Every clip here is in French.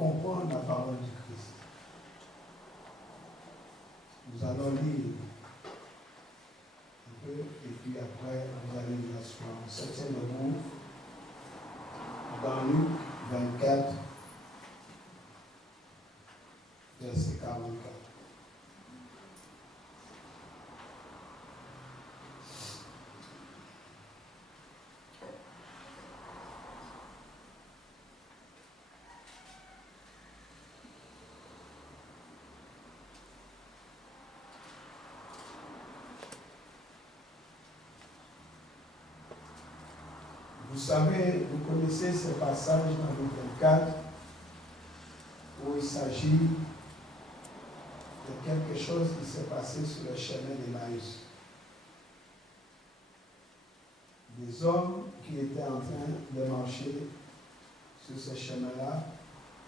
comprendre la parole du Christ. Nous allons lire un peu et puis après vous allez vous asseoir. On se tient debout dans Luc 24, verset 44. Vous savez, vous connaissez ce passage dans Luc 24 où il s'agit de quelque chose qui s'est passé sur le chemin d'Emmaüs. Des hommes qui étaient en train de marcher sur ce chemin-là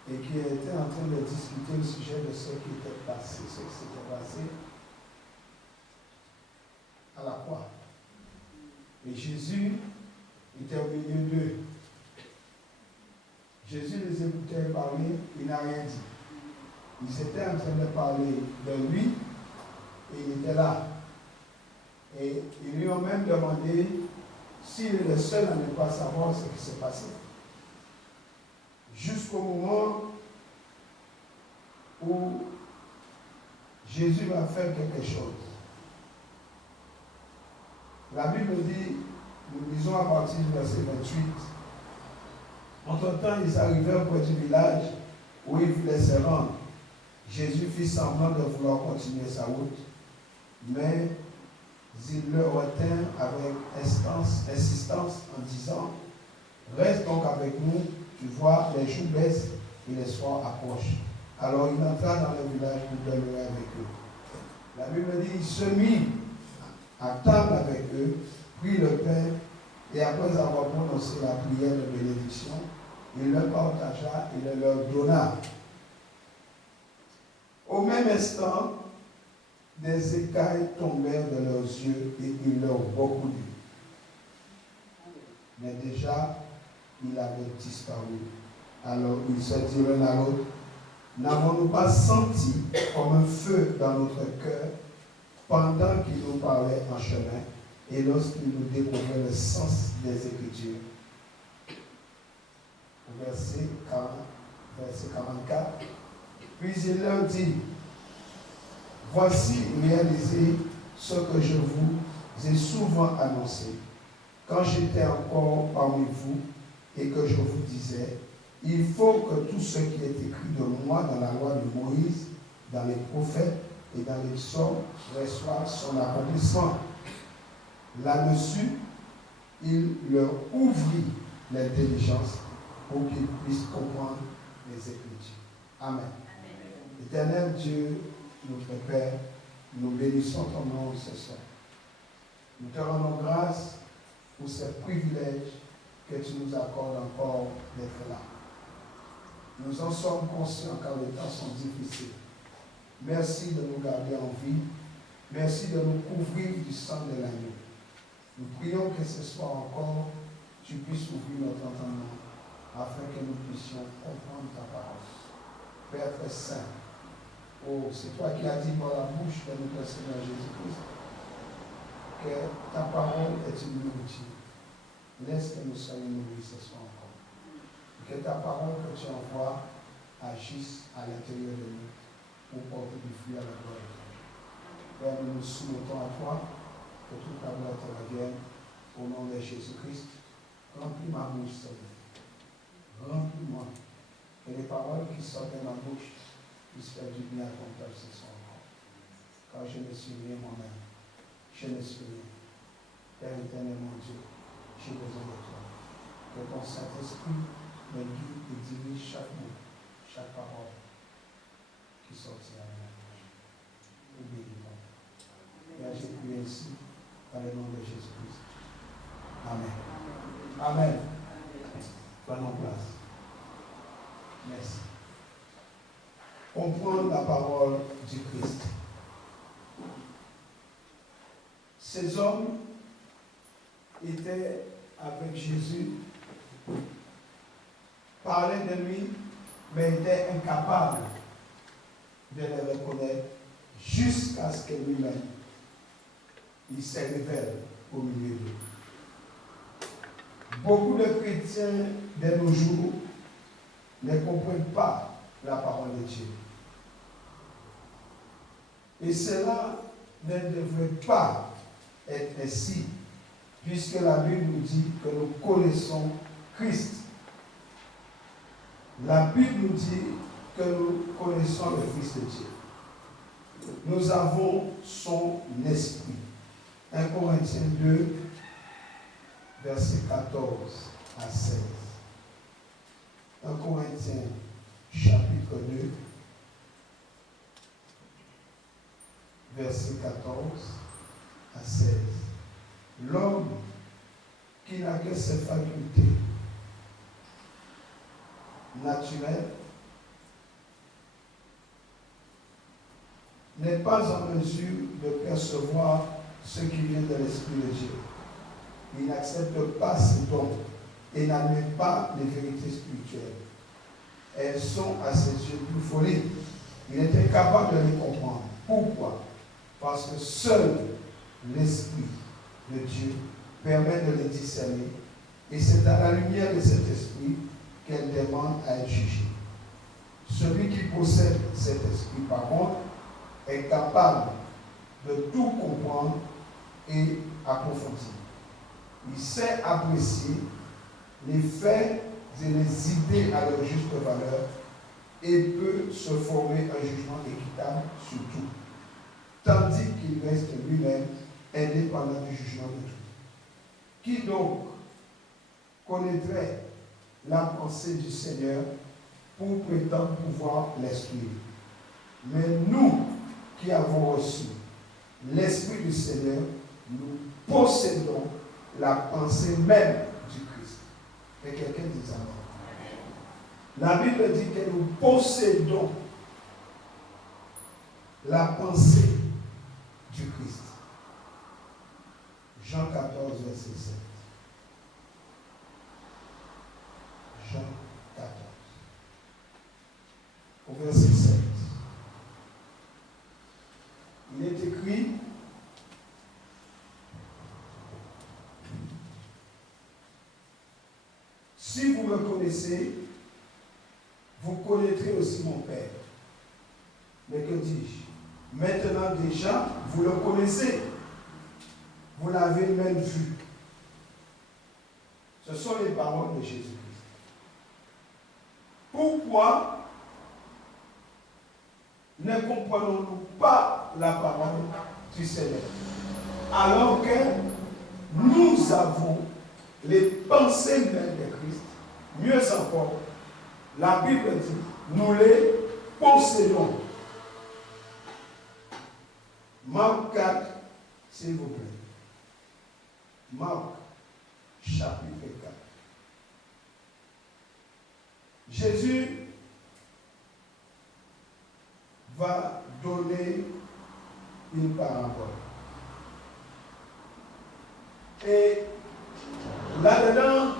et qui étaient en train de discuter au sujet de ce qui était passé, ce qui s'était passé à la croix. Et Jésus était au milieu d'eux. Jésus les écoutait parler, il n'a rien dit. Ils étaient en train de parler de lui et il était là. Et ils lui ont même demandé s'il est le seul à ne pas savoir ce qui s'est passé. Jusqu'au moment où Jésus va faire quelque chose. La Bible dit, nous lisons à partir du verset 28, entre-temps, ils arrivèrent près du village où ils voulaient se rendre. Jésus fit semblant de vouloir continuer sa route, mais il le retint avec insistance en disant, reste donc avec nous, tu vois, les jours baissent et les soirs approchent. Alors il entra dans le village pour demeurer avec eux. La Bible dit, il se mit à table avec eux, prit le pain, et après avoir prononcé la prière de bénédiction, il le partagea et le leur donna. Au même instant, des écailles tombèrent de leurs yeux et ils leur recoulurent. Mais déjà, il avait disparu. Alors ils se dirent l'un à l'autre, n'avons-nous pas senti comme un feu dans notre cœur pendant qu'il nous parlait en chemin et lorsqu'il nous découvrait le sens des Écritures? Verset 44. Puis il leur dit, voici, réalisez ce que je vous ai souvent annoncé, quand j'étais encore parmi vous et que je vous disais, il faut que tout ce qui est écrit de moi dans la loi de Moïse, dans les prophètes et dans les psaumes reçoive son accomplissement. Là-dessus, il leur ouvrit l'intelligence pour qu'ils puissent comprendre les Écritures. Amen. Éternel Dieu, notre Père, nous bénissons ton nom ce soir. Nous te rendons grâce pour ce privilège que tu nous accordes encore d'être là. Nous en sommes conscients car les temps sont difficiles. Merci de nous garder en vie. Merci de nous couvrir du sang de l'agneau. Nous prions que ce soir encore, tu puisses ouvrir notre entendement afin que nous puissions comprendre ta parole. Père très saint, oh, c'est toi qui as dit par la bouche de notre Seigneur Jésus-Christ que ta parole est une nourriture. Laisse que nous soyons nourris ce soir encore. Que ta parole que tu envoies agisse à l'intérieur de nous pour porter du fruit à la gloire de Dieu. Père, nous nous soumettons à toi, que toute ta gloire te revienne au nom de Jésus-Christ. Remplis ma bouche, Seigneur. Remplis-moi. Que les paroles qui sortent de ma bouche puissent faire du bien à ton cœur ce soir encore. Car je ne suis rien moi-même. Je ne suis rien. Père éternel, mon Dieu, j'ai besoin de toi. Que ton Saint-Esprit me guide et dirige chaque mot, chaque parole qui sortira de ma bouche. Bénis-moi. Père, j'ai prié ainsi dans le nom de Jésus-Christ. Amen. Amen. Prenons place. Merci. Comprendre la parole du Christ. Ces hommes étaient avec Jésus, parlaient de lui, mais était incapable de les reconnaître jusqu'à ce que lui-même, il se révèle au milieu d'eux. Beaucoup de chrétiens de nos jours ne comprennent pas la parole de Dieu. Et cela ne devrait pas être ainsi, puisque la Bible nous dit que nous connaissons Christ. La Bible nous dit que nous connaissons le Fils de Dieu. Nous avons son esprit. 1 Corinthiens 2, versets 14 à 16. 1 Corinthiens, chapitre 2, versets 14 à 16. L'homme qui n'a que ses facultés naturelles n'est pas en mesure de percevoir ce qui vient de l'Esprit de Dieu. Il n'accepte pas ces dons et n'admet pas les vérités spirituelles. Elles sont à ses yeux plus folies. Il est incapable de les comprendre. Pourquoi? Parce que seul l'Esprit de Dieu permet de les discerner, et c'est à la lumière de cet esprit qu'elle demande à être jugée. Celui qui possède cet esprit, par contre, est capable de tout comprendre et approfondir. Il sait apprécier les faits et les idées à leur juste valeur et peut se former un jugement équitable sur tout, tandis qu'il reste lui-même indépendant du jugement de tout. Qui donc connaîtrait la pensée du Seigneur pour prétendre pouvoir l'exclure? Mais nous qui avons reçu l'Esprit du Seigneur, nous possédons la pensée même du Christ. Et quelqu'un dit ça. La Bible dit que nous possédons la pensée du Christ. Jean 14, verset 7. Jean 14. Au verset 7. Il est écrit: si vous me connaissez, vous connaîtrez aussi mon Père. Mais que dis-je? Maintenant déjà, vous le connaissez. Vous l'avez même vu. Ce sont les paroles de Jésus-Christ. Pourquoi ne comprenons-nous pas la parole du Seigneur, alors que nous avons les pensées mêmes de Christ? Mieux encore, la Bible dit, nous les possédons. Marc 4, s'il vous plaît. Marc, chapitre 4. Jésus va donner une parabole. Et là-dedans,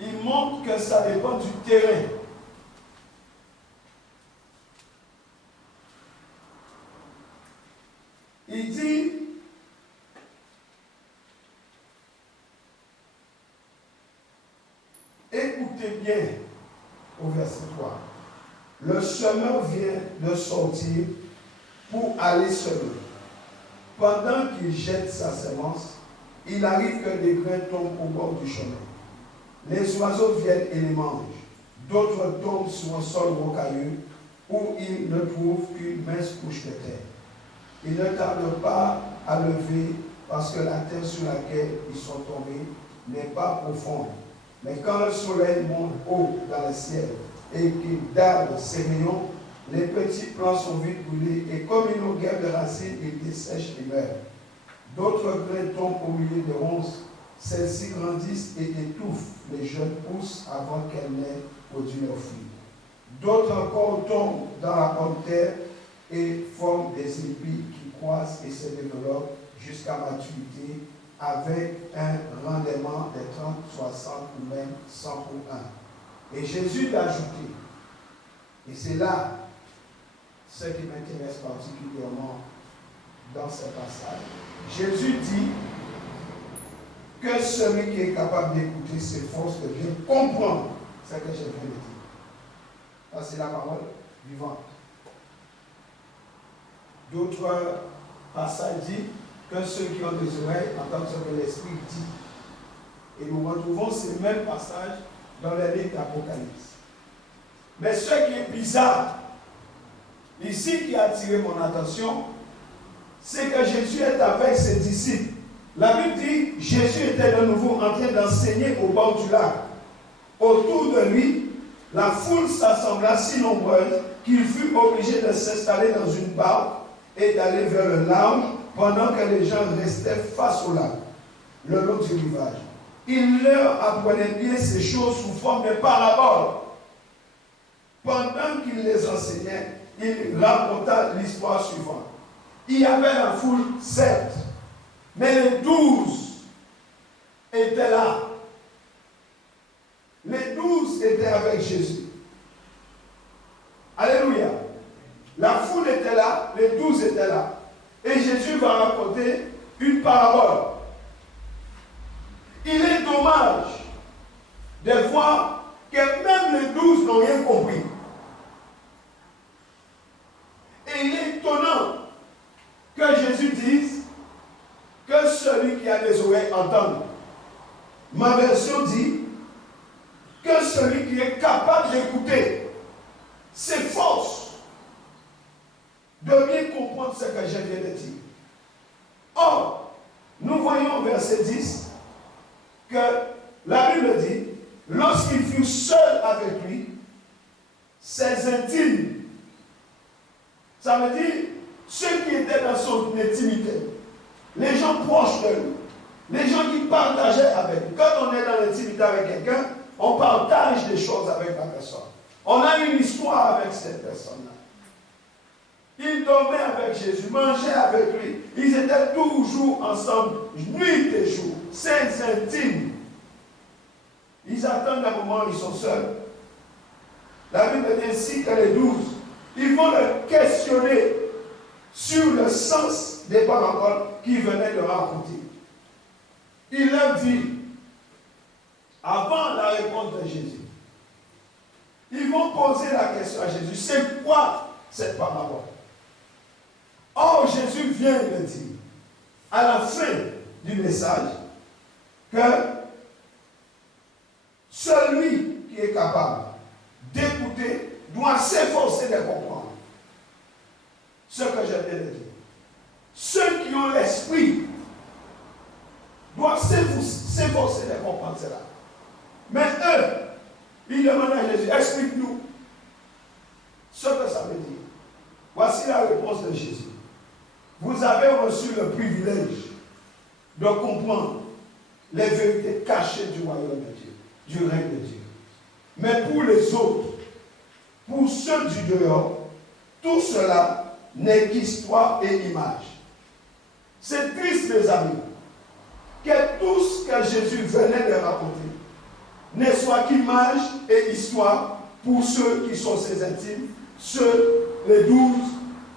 il montre que ça dépend du terrain. Il dit, écoutez bien au verset 3. Le semeur vient de sortir pour aller semer. Pendant qu'il jette sa semence, il arrive que des grains tombent au bord du chemin. Les oiseaux viennent et les mangent. D'autres tombent sur un sol rocailleux où ils ne trouvent qu'une mince couche de terre. Ils ne tardent pas à lever parce que la terre sur laquelle ils sont tombés n'est pas profonde. Mais quand le soleil monte haut dans le ciel et qu'il darde ses rayons, les petits plants sont vite brûlés et comme ils n'ont guère de racines, ils dessèchent et meurent. D'autres grains tombent au milieu de ronces. Celles-ci grandissent et étouffent les jeunes pousses avant qu'elles n'aient produit leurs fruits. D'autres encore tombent dans la bonne terre et forment des épis qui croissent et se développent jusqu'à maturité avec un rendement de 30, 60 ou même 100 pour 1. Et Jésus l'a ajouté. Et c'est là ce qui m'intéresse particulièrement dans ce passage. Jésus dit que celui qui est capable d'écouter s'efforce de bien comprendre ce que je viens de dire. Ça, c'est la parole vivante. D'autres passages disent que ceux qui ont des oreilles entendent ce que l'Esprit dit. Et nous retrouvons ces mêmes passages dans les livres d'Apocalypse. Mais ce qui est bizarre, ici qui a attiré mon attention, c'est que Jésus est avec ses disciples. La Bible dit, Jésus était de nouveau en train d'enseigner au bord du lac. Autour de lui, la foule s'assembla si nombreuse qu'il fut obligé de s'installer dans une barque et d'aller vers le large pendant que les gens restaient face au lac, le long du rivage. Il leur apprenait bien ces choses sous forme de paraboles. Pendant qu'il les enseignait, il raconta l'histoire suivante. Il y avait la foule, certes, mais les 12 étaient là. Les 12 étaient avec Jésus. Alléluia. La foule était là, les 12 étaient là. Et Jésus va raconter une parabole. Il est dommage de voir que même les 12 n'ont rien compris. Et il est étonnant que Jésus dise que celui qui a des oreilles entende. Ma version dit que celui qui est capable d'écouter s'efforce de bien comprendre ce que je viens de dire. Or, nous voyons au verset 10 que la Bible dit, lorsqu'il fut seul avec lui, ses intimes, ça veut dire ceux qui étaient dans son intimité, les gens proches de lui, les gens qui partageaient avec lui. Quand on est dans l'intimité avec quelqu'un, on partage des choses avec la personne. On a une histoire avec cette personne-là. Ils dormaient avec Jésus, mangeaient avec lui. Ils étaient toujours ensemble, nuit et jour. C'est intime. Ils attendent un moment où ils sont seuls. La Bible dit ainsi que les 12, ils vont le questionner sur le sens des paroles qu'il venait de raconter. Il leur dit, avant la réponse de Jésus, ils vont poser la question à Jésus, c'est quoi cette parabole? Or, Jésus vient de dire, à la fin du message, que celui qui est capable d'écouter doit s'efforcer de comprendre ce que je viens de dire. Ceux qui ont l'esprit doivent s'efforcer de comprendre cela. Mais eux, ils demandent à Jésus, explique-nous ce que ça veut dire. Voici la réponse de Jésus. Vous avez reçu le privilège de comprendre les vérités cachées du royaume de Dieu, du règne de Dieu. Mais pour les autres, pour ceux du dehors, tout cela n'est qu'histoire et image. C'est triste, mes amis, que tout ce que Jésus venait de raconter ne soit qu'image et histoire pour ceux qui sont ses intimes, ceux, les 12,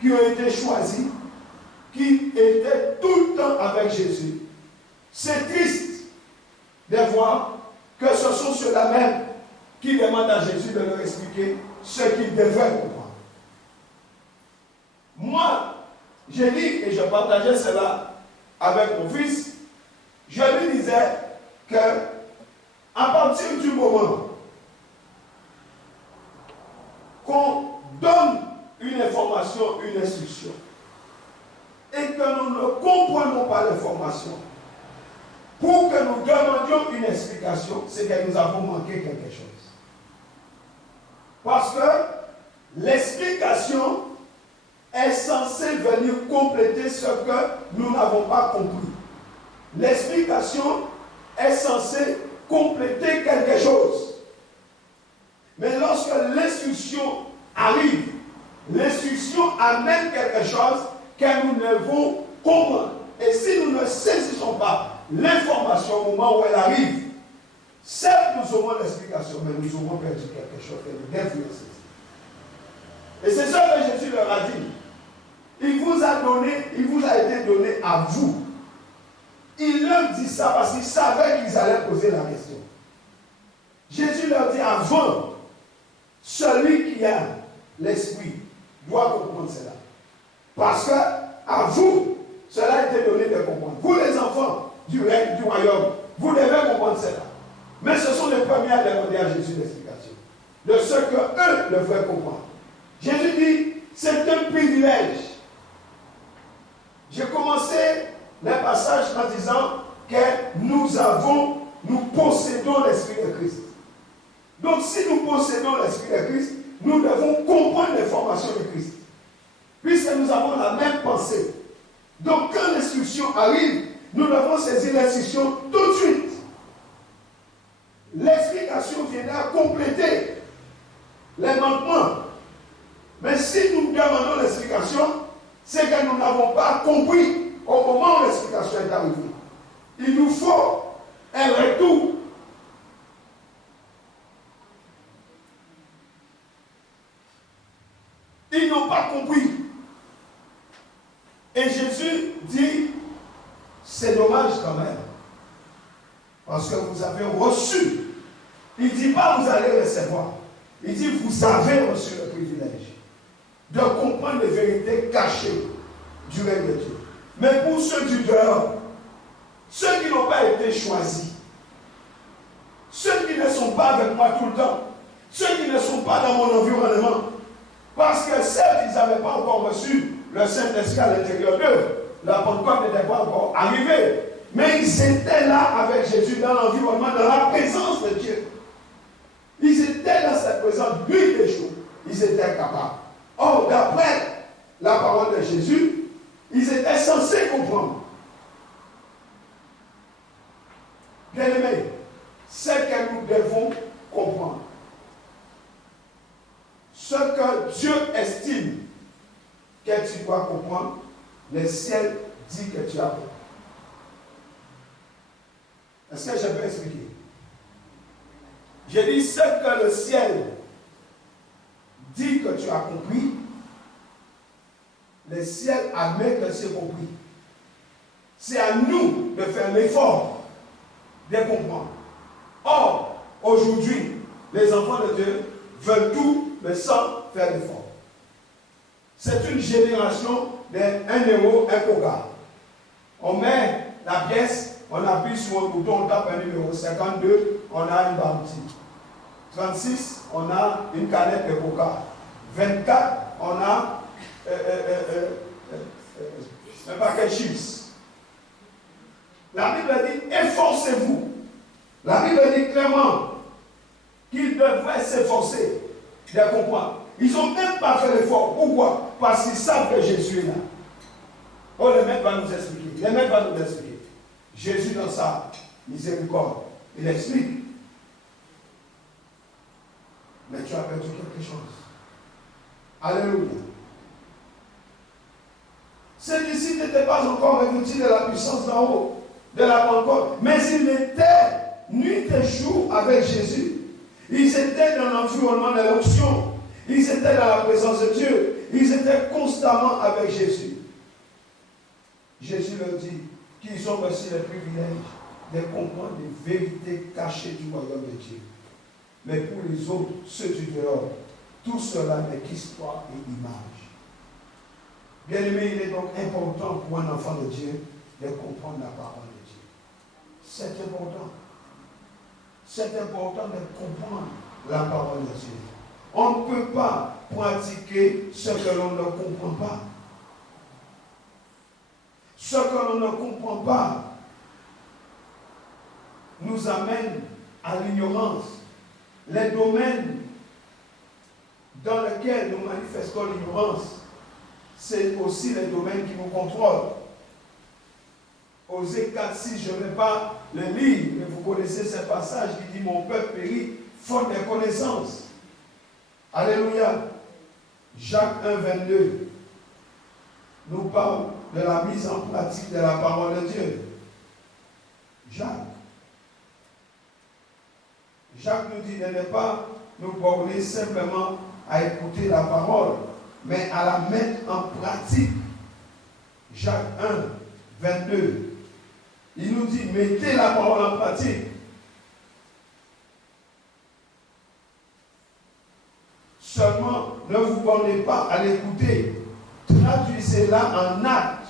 qui ont été choisis, qui étaient tout le temps avec Jésus. C'est triste de voir que ce sont ceux-là même qui demandent à Jésus de leur expliquer ce qu'ils devaient comprendre. Moi, j'ai dit, et je partageais cela avec mon fils, je lui disais que à partir du moment qu'on donne une information, une instruction, et que nous ne comprenons pas l'information, pour que nous demandions une explication, c'est que nous avons manqué quelque chose. Parce que l'explication est censée venir compléter ce que nous n'avons pas compris. L'explication est censée compléter quelque chose. Mais lorsque l'instruction arrive, l'instruction amène quelque chose que nous devons comprendre. Et si nous ne saisissons pas l'information au moment où elle arrive, Certes, nous aurons l'explication, mais nous aurons perdu quelque chose qui est d'influence. Et c'est ça que Jésus leur a dit. Il vous a été donné à vous. Il leur dit ça parce qu'il savait qu'ils allaient poser la question. Jésus leur dit avant, celui qui a l'esprit doit comprendre cela. Parce que à vous, cela a été donné de comprendre. Vous les enfants du règne, du royaume, vous devez comprendre cela. Mais ce sont les premiers à demander à Jésus l'explication de ce qu'eux devraient comprendre. Jésus dit, c'est un privilège. J'ai commencé le passage en disant que nous possédons l'Esprit de Christ. Donc si nous possédons l'Esprit de Christ, nous devons comprendre les formations de Christ. Puisque nous avons la même pensée. Donc quand l'instruction arrive, nous devons saisir l'instruction tout de suite. L'explication viendra compléter les manquements. Mais si nous demandons l'explication, c'est que nous n'avons pas compris au moment où l'explication est arrivée. Il nous faut un retour. Ils n'ont pas compris. Et Jésus dit, c'est dommage quand même. Parce que vous avez reçu. Il ne dit pas vous allez recevoir. Il dit vous avez reçu le privilège de comprendre les vérités cachées du règne de Dieu. Mais pour ceux du dehors, ceux qui n'ont pas été choisis, ceux qui ne sont pas avec moi tout le temps, ceux qui ne sont pas dans mon environnement, parce que certes, ils n'avaient pas encore reçu le Saint-Esprit à l'intérieur d'eux, la Pentecôte n'était pas encore arrivée, mais ils étaient là avec Jésus dans l'environnement, dans la présence de Dieu. Ils étaient dans cette présence nuit et jour. Ils étaient capables. Or, d'après la parole de Jésus, ils étaient censés comprendre. Bien aimé, c'est que nous devons comprendre. Ce que Dieu estime que tu dois comprendre, le ciel dit que tu as compris. Est-ce que je peux expliquer? J'ai dit ce que le ciel dit que tu as compris, le ciel admet que c'est compris. C'est à nous de faire l'effort de comprendre. Or, aujourd'hui, les enfants de Dieu veulent tout, mais sans faire l'effort. C'est une génération d'un euro, un coca. On met la pièce, on appuie sur un bouton, on tape un numéro. 52, on a une bounty. 36, on a une canette de coca. 24, on a un paquet de chips. La Bible dit, efforcez-vous. La Bible dit clairement qu'ils devraient s'efforcer de comprendre. Ils n'ont même pas fait l'effort. Pourquoi? Parce qu'ils savent que Jésus est là. Oh, le maître va nous expliquer. Le maître va nous expliquer. Jésus, dans sa miséricorde, il explique. Mais tu as perdu quelque chose. Alléluia. Ces disciples n'étaient pas encore revêtus de la puissance d'en haut, de la Pentecôte, mais ils étaient nuit et jour avec Jésus. Ils étaient dans l'environnement de l'onction. Ils étaient dans la présence de Dieu. Ils étaient constamment avec Jésus. Jésus leur dit qu'ils ont reçu le privilège de comprendre les vérités cachées du royaume de Dieu. Mais pour les autres, ceux du dehors, tout cela n'est qu'histoire et image. Bien-aimé, il est donc important pour un enfant de Dieu de comprendre la parole de Dieu. C'est important. C'est important de comprendre la parole de Dieu. On ne peut pas pratiquer ce que l'on ne comprend pas. Ce que l'on ne comprend pas nous amène à l'ignorance. Les domaines dans lesquels nous manifestons l'ignorance, c'est aussi les domaines qui nous contrôlent. Osée 4:6, je ne vais pas le lire, mais vous connaissez ce passage qui dit « Mon peuple périt faute de connaissances ». Alléluia. Jacques 1:22 nous parle de la mise en pratique de la parole de Dieu. Jacques. Jacques nous dit de ne pas nous borner simplement à écouter la parole, mais à la mettre en pratique. Jacques 1, 22. Il nous dit, mettez la parole en pratique. Seulement, ne vous bornez pas à l'écouter. Traduisez-la en acte.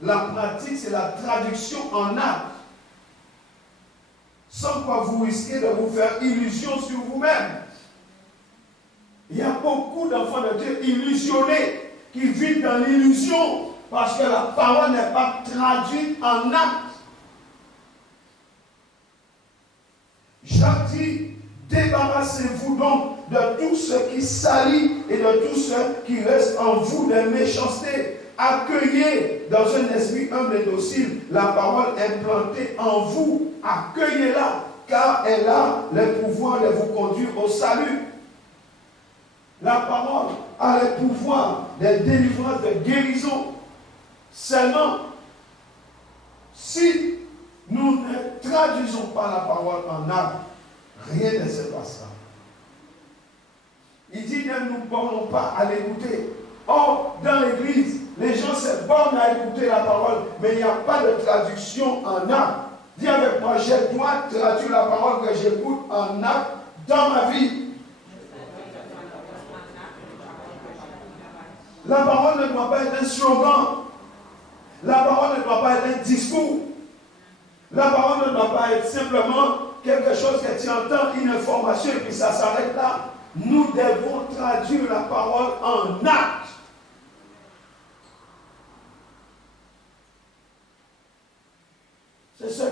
La pratique, c'est la traduction en acte. Sans quoi vous risquez de vous faire illusion sur vous-même. Il y a beaucoup d'enfants de Dieu illusionnés qui vivent dans l'illusion parce que la parole n'est pas traduite en acte. Jacques dit, débarrassez-vous donc de tout ce qui salit et de tout ce qui reste en vous de méchanceté. Accueillez dans un esprit humble et docile la parole implantée en vous. Accueillez-la, car elle a le pouvoir de vous conduire au salut. La parole a le pouvoir de délivrance, de guérison. Seulement, si nous ne traduisons pas la parole en acte, rien ne se passera. Il dit ne nous bornons pas à l'écouter. Or, dans l'église, les gens se bornent à écouter la parole, mais il n'y a pas de traduction en acte. Dis avec moi, je dois traduire la parole que j'écoute en acte dans ma vie. La parole ne doit pas être un slogan. La parole ne doit pas être un discours. La parole ne doit pas être simplement quelque chose que tu entends, une information, et puis ça s'arrête là. Nous devons traduire la parole en acte. C'est ce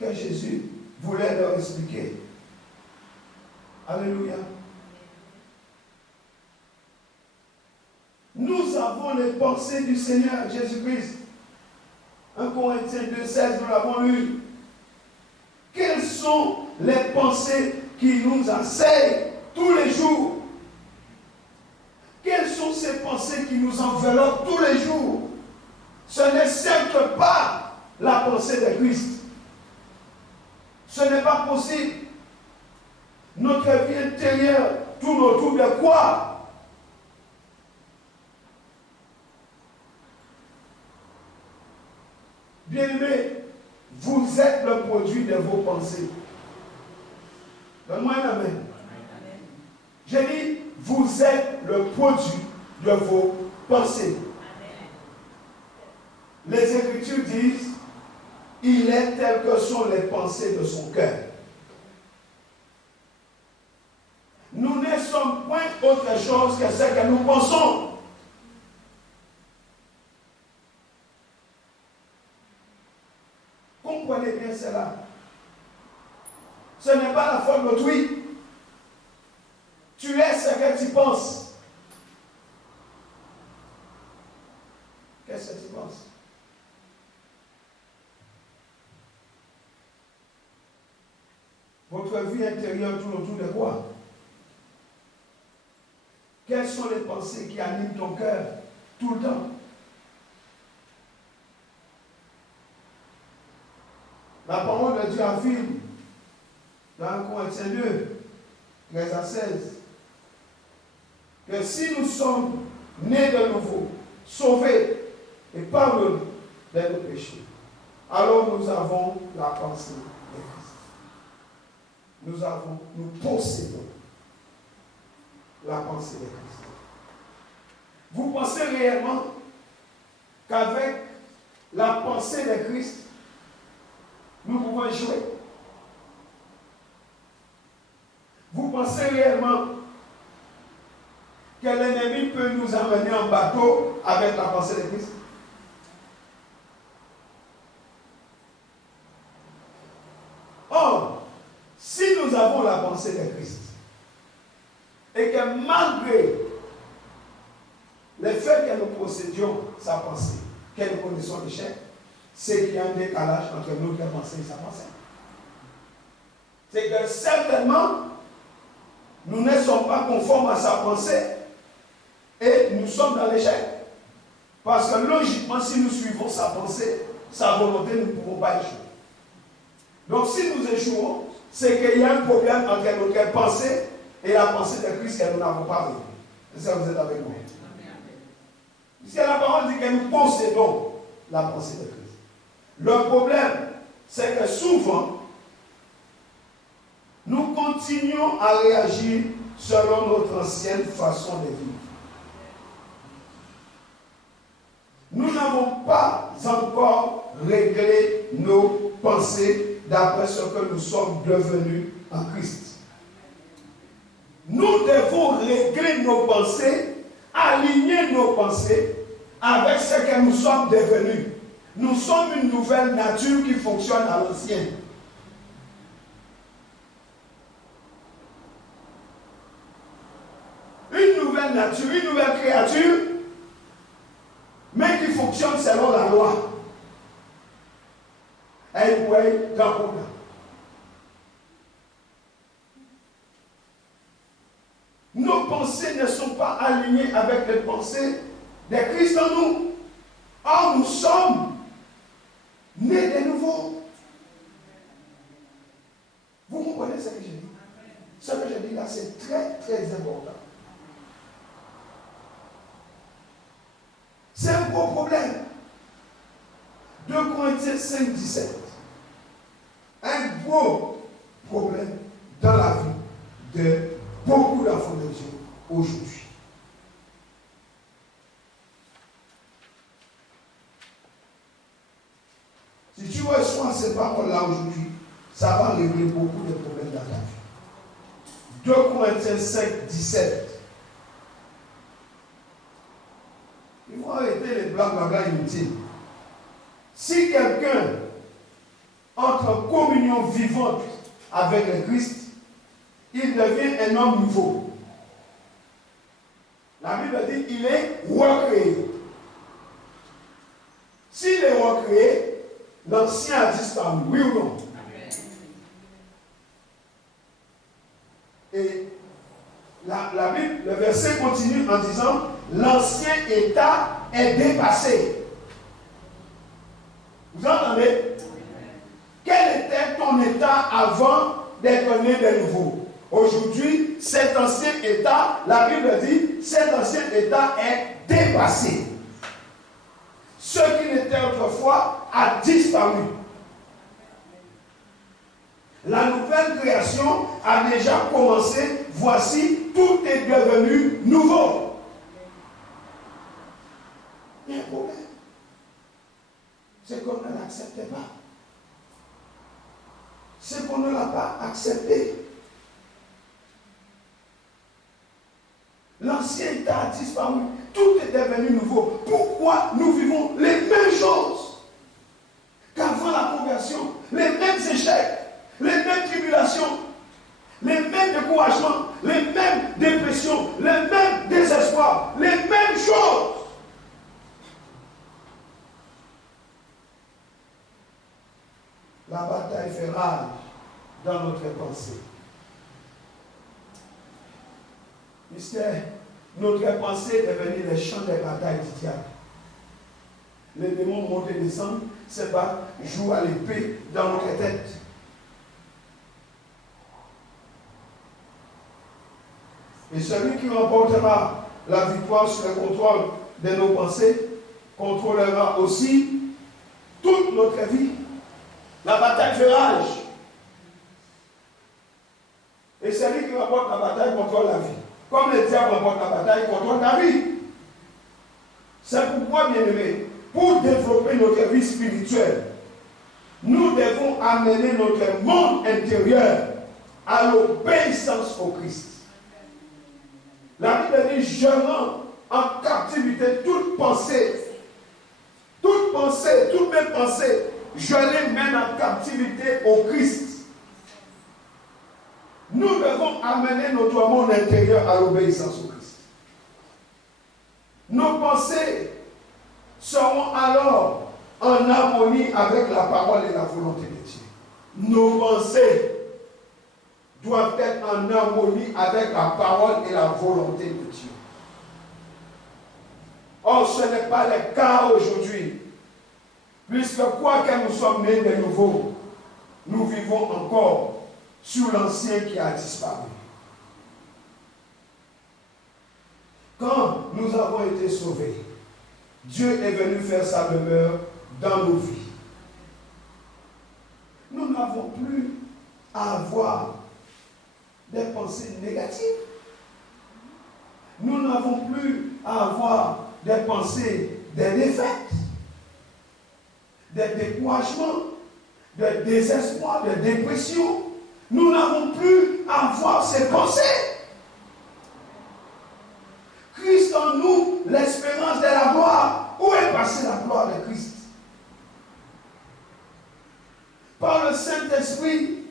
que Jésus voulait leur expliquer. Alléluia. Nous avons les pensées du Seigneur Jésus-Christ. 1 Corinthiens 2,16, nous l'avons lu. Quelles sont les pensées qui nous enseignent tous les jours? Quelles sont ces pensées qui nous enveloppent tous les jours? Ce n'est certes pas la pensée de Christ. Ce n'est pas possible. Notre vie intérieure tourne autour de quoi? Bien-aimés, vous êtes le produit de vos pensées. Donne-moi un amen. J'ai dit, vous êtes le produit de vos pensées. Les Écritures disent, il est tel que sont les pensées de son cœur. Nous ne sommes point autre chose que ce que nous pensons. Comprenez bien cela. Ce n'est pas la faute d'autrui. Tu es ce que tu penses. Qu'est-ce que tu penses? Votre vie intérieure tourne autour de quoi? Quelles sont les pensées qui animent ton cœur tout le temps? La parole de Dieu affirme dans 1 Corinthiens 2, 13 à 16, que si nous sommes nés de nouveau, sauvés et pardonnés de nos péchés, alors nous avons la pensée de Christ. Nous possédons la pensée de Christ. Vous pensez réellement qu'avec la pensée de Christ, nous pouvons jouer? Vous pensez réellement que l'ennemi peut nous amener en bateau avec la pensée de Christ? Or, si nous avons la pensée de Christ, et que malgré le fait que nous possédions sa pensée, que nous connaissons l'échec, c'est qu'il y a un décalage entre notre pensée et sa pensée. C'est que certainement, nous ne sommes pas conformes à sa pensée et nous sommes dans l'échec. Parce que logiquement, si nous suivons sa pensée, sa volonté, nous ne pouvons pas échouer. Donc si nous échouons, c'est qu'il y a un problème entre notre pensée et la pensée de Christ que nous n'avons pas vécue. Est-ce que vous êtes avec moi? Puisque la parole dit que nous possédons la pensée de Christ. Le problème, c'est que souvent, nous continuons à réagir selon notre ancienne façon de vivre. Nous n'avons pas encore réglé nos pensées d'après ce que nous sommes devenus en Christ. Nous devons régler nos pensées, aligner nos pensées avec ce que nous sommes devenus. Nous sommes une nouvelle nature qui fonctionne à l'ancienne. Une nouvelle nature, une nouvelle créature, mais qui fonctionne selon la loi. Elle pourrait dans. Nos pensées ne sont pas alignées avec les pensées de Christ en nous. Or, nous sommes nés de nouveau. Vous comprenez ce que je dis? Ce que je dis là, c'est très, très important. C'est un gros problème. 2 Corinthiens 5, 17. Un gros problème dans la vie de beaucoup d'enfants de Dieu aujourd'hui. Si tu reçois ces paroles-là aujourd'hui, ça va régler beaucoup de problèmes dans ta vie. 2 Corinthiens 5, 17. Il faut arrêter les blagues inutiles. Si quelqu'un entre en communion vivante avec le Christ, il devient un homme nouveau. La Bible dit qu'il est recréé. S'il est recréé, l'ancien a disparu, oui ou non? Et la Bible, le verset continue en disant, l'ancien état est dépassé. Vous entendez? Quel était ton état avant d'être né de nouveau? Aujourd'hui, cet ancien état, la Bible dit, cet ancien état est dépassé. Ce qui n'était autrefois a disparu. La nouvelle création a déjà commencé. Voici, tout est devenu nouveau. Il y a un problème. C'est qu'on ne l'acceptait pas. C'est qu'on ne l'a pas accepté. L'ancien état a disparu. Tout est devenu nouveau. Pourquoi nous vivons les mêmes choses qu'avant la conversion? Les mêmes échecs, les mêmes tribulations, les mêmes découragements, les mêmes dépressions, les mêmes désespoirs, les mêmes choses. La bataille fait rage dans notre pensée. Puisque notre pensée est devenue le champ des batailles du diable. Les démons montent et descendent, se battent, jouent à l'épée dans notre tête. Et celui qui remportera la victoire sur le contrôle de nos pensées contrôlera aussi toute notre vie. La bataille fait rage. Et celui qui remporte la bataille contrôle la vie. Comme le diable remporte la bataille contre ta vie. C'est pourquoi, bien-aimés, pour développer notre vie spirituelle, nous devons amener notre monde intérieur à l'obéissance au Christ. La Bible dit, je rends en captivité toute pensée, toutes mes pensées, je les mène en captivité au Christ. Nous devons amener notre monde intérieur à l'obéissance au Christ. Nos pensées seront alors en harmonie avec la parole et la volonté de Dieu. Nos pensées doivent être en harmonie avec la parole et la volonté de Dieu. Or, ce n'est pas le cas aujourd'hui. Puisque quoi que nous sommes nés de nouveau, nous vivons encore sur l'ancien qui a disparu. Quand nous avons été sauvés, Dieu est venu faire sa demeure dans nos vies. Nous n'avons plus à avoir des pensées négatives. Nous n'avons plus à avoir des pensées, des défaites, des découragements, des désespoirs, des dépressions. Nous n'avons plus à avoir ces pensées. Christ en nous, l'espérance de la gloire. Où est passée la gloire de Christ? Par le Saint-Esprit,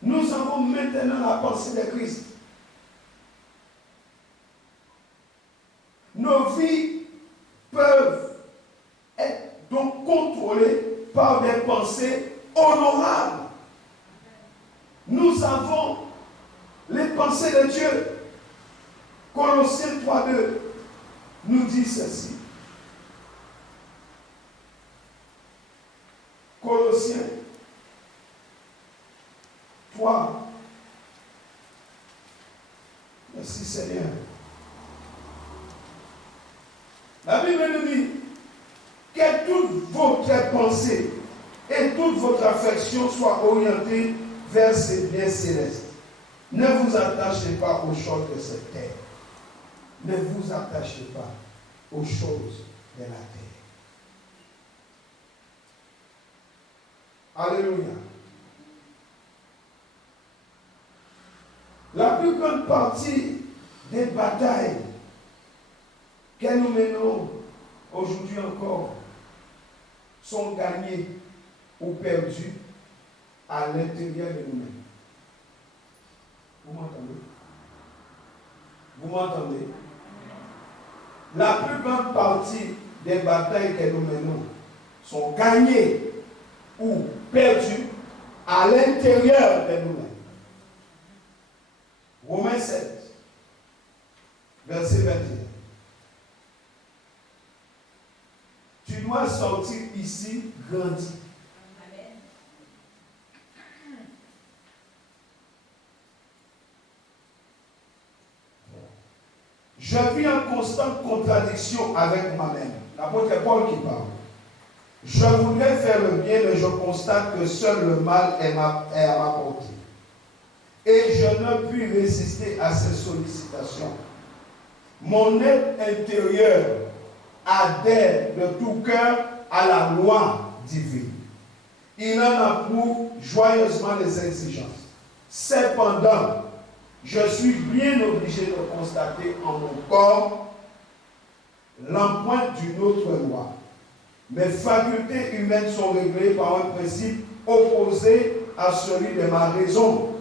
nous avons maintenant la pensée de Christ. Nos vies peuvent être donc contrôlées par des pensées honorables. Nous avons les pensées de Dieu. Colossiens 3:2 nous dit ceci. Colossiens 3. Merci Seigneur. La Bible nous dit que toutes votre pensée et toute votre affection soient orientées vers ces biens célestes. Ne vous attachez pas aux choses de cette terre. Ne vous attachez pas aux choses de la terre. Alléluia. La plus grande partie des batailles que nous menons aujourd'hui encore sont gagnées ou perdues à l'intérieur de nous-mêmes. Vous m'entendez? Vous m'entendez? La plus grande partie des batailles que nous menons sont gagnées ou perdues à l'intérieur de nous-mêmes. Romains 7, verset 21. Tu dois sortir ici grandi. Je vis en constante contradiction avec moi-même. L'apôtre Paul qui parle. Je voudrais faire le bien, mais je constate que seul le mal est à ma portée. Et je ne puis résister à ces sollicitations. Mon être intérieur adhère de tout cœur à la loi divine. Il en approuve joyeusement les exigences. Cependant, je suis bien obligé de constater en mon corps l'empreinte d'une autre loi. Mes facultés humaines sont réglées par un principe opposé à celui de ma raison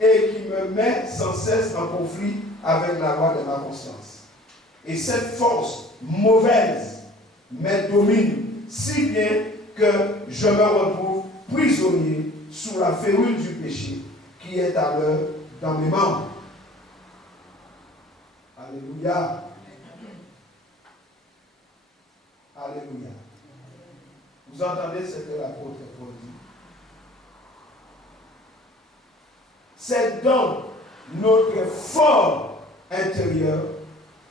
et qui me met sans cesse en conflit avec la loi de ma conscience. Et cette force mauvaise me domine si bien que je me retrouve prisonnier sous la férule du péché qui est à l'heure dans mes membres. Alléluia. Alléluia. Vous entendez ce que l'apôtre Paul dit? C'est dans notre fort intérieur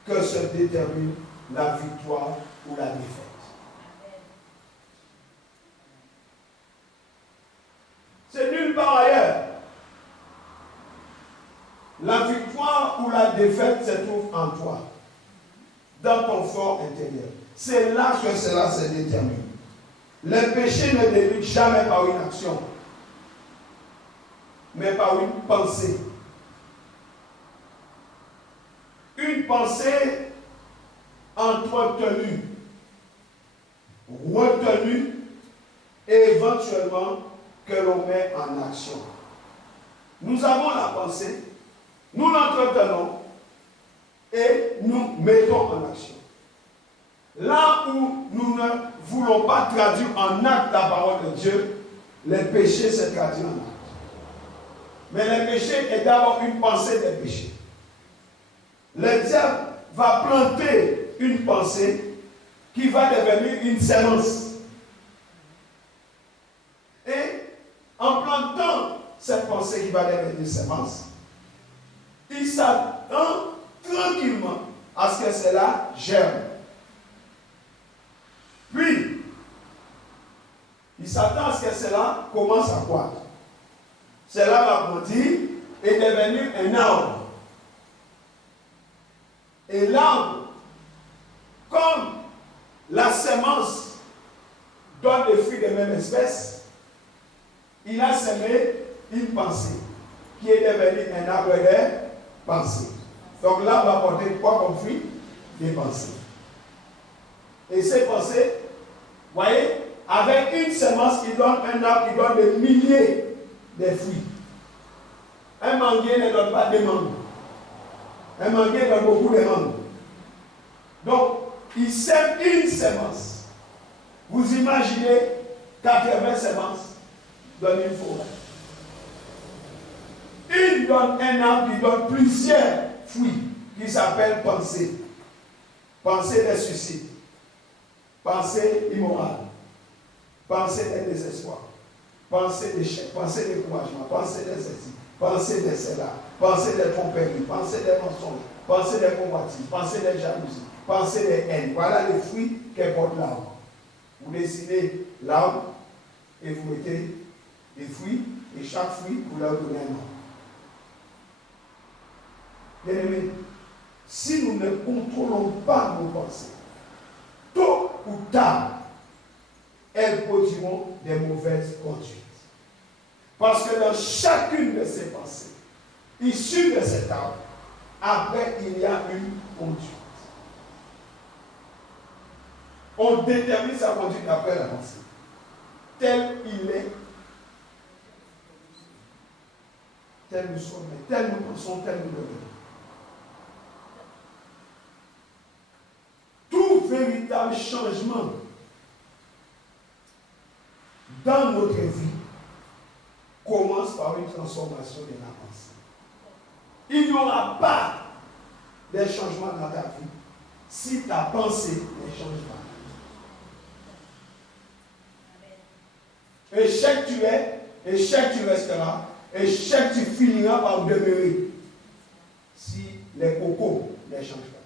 que se détermine la victoire ou la défaite. C'est nulle part ailleurs. La victoire ou la défaite se trouve en toi, dans ton fort intérieur. C'est là que cela se détermine. Le péché ne débute jamais par une action, mais par une pensée. Une pensée entretenue, retenue et éventuellement que l'on met en action. Nous avons la pensée, nous l'entretenons et nous mettons en action. Là où nous ne voulons pas traduire en acte la parole de Dieu, les péchés se traduisent en acte. Mais le péché est d'abord une pensée des péchés. Le diable va planter une pensée qui va devenir une sémence. Et cette pensée qui va devenir une sémence, il s'attend tranquillement à ce que cela germe. Puis, il s'attend à ce que cela commence à croître. Cela va grandir et devenir un arbre. Et l'arbre, comme la sémence donne des fruits de même espèce, il a semé une pensée qui est devenue un arbre de pensée. Donc l'arbre va porter quoi comme fruit? Des pensées. Et ces pensées, vous voyez, avec une semence qui donne un arbre qui donne des milliers de fruits. Un manguier ne donne pas des mangues. Un manguier donne beaucoup de mangues. Donc, il sème une semence. Vous imaginez 80 semences donnent une forêt. Il donne un arbre qui donne plusieurs fruits qui s'appellent pensée. Pensée des suicides. Pensée immorale. Pensée des désespoirs. Pensée d'échec. Pensée de découragement. Pensée des ceci. Pensée de cela. Pensée des tromperies. Pensée des mensonges. Pensée des convoitises. Pensée des jalousies. Pensée des haines. Voilà les fruits qu'elle porte l'arbre. Vous dessinez l'arbre et vous mettez des fruits et chaque fruit vous leur donnez un nom. Bien aimé, si nous ne contrôlons pas nos pensées, tôt ou tard, elles produiront des mauvaises conduites. Parce que dans chacune de ces pensées, issues de cet arbre, après il y a une conduite. On détermine sa conduite après la pensée. Tel il est, tel nous sommes, tel nous pensons, tel nous devenons. Tout véritable changement dans notre vie commence par une transformation de la pensée. Il n'y aura pas de changement dans ta vie si ta pensée ne change pas. Échec tu es, échec tu resteras, échec tu finiras par demeurer si les cocos ne changent pas.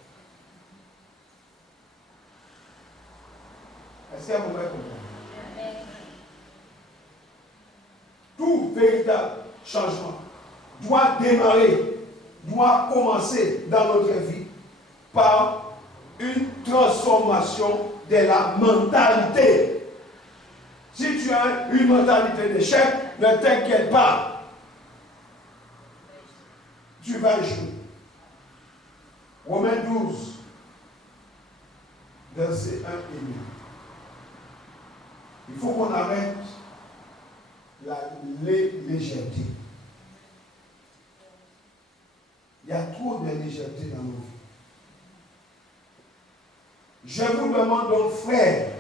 Est-ce que vous m'avez compris? Tout véritable changement doit démarrer, doit commencer dans notre vie par une transformation de la mentalité. Si tu as une mentalité d'échec, ne t'inquiète pas. Tu vas échouer. Romains 12, versets 1 et 2. Il faut qu'on arrête la légèreté. Il y a trop de légèreté dans nos vies. Je vous demande donc, frères,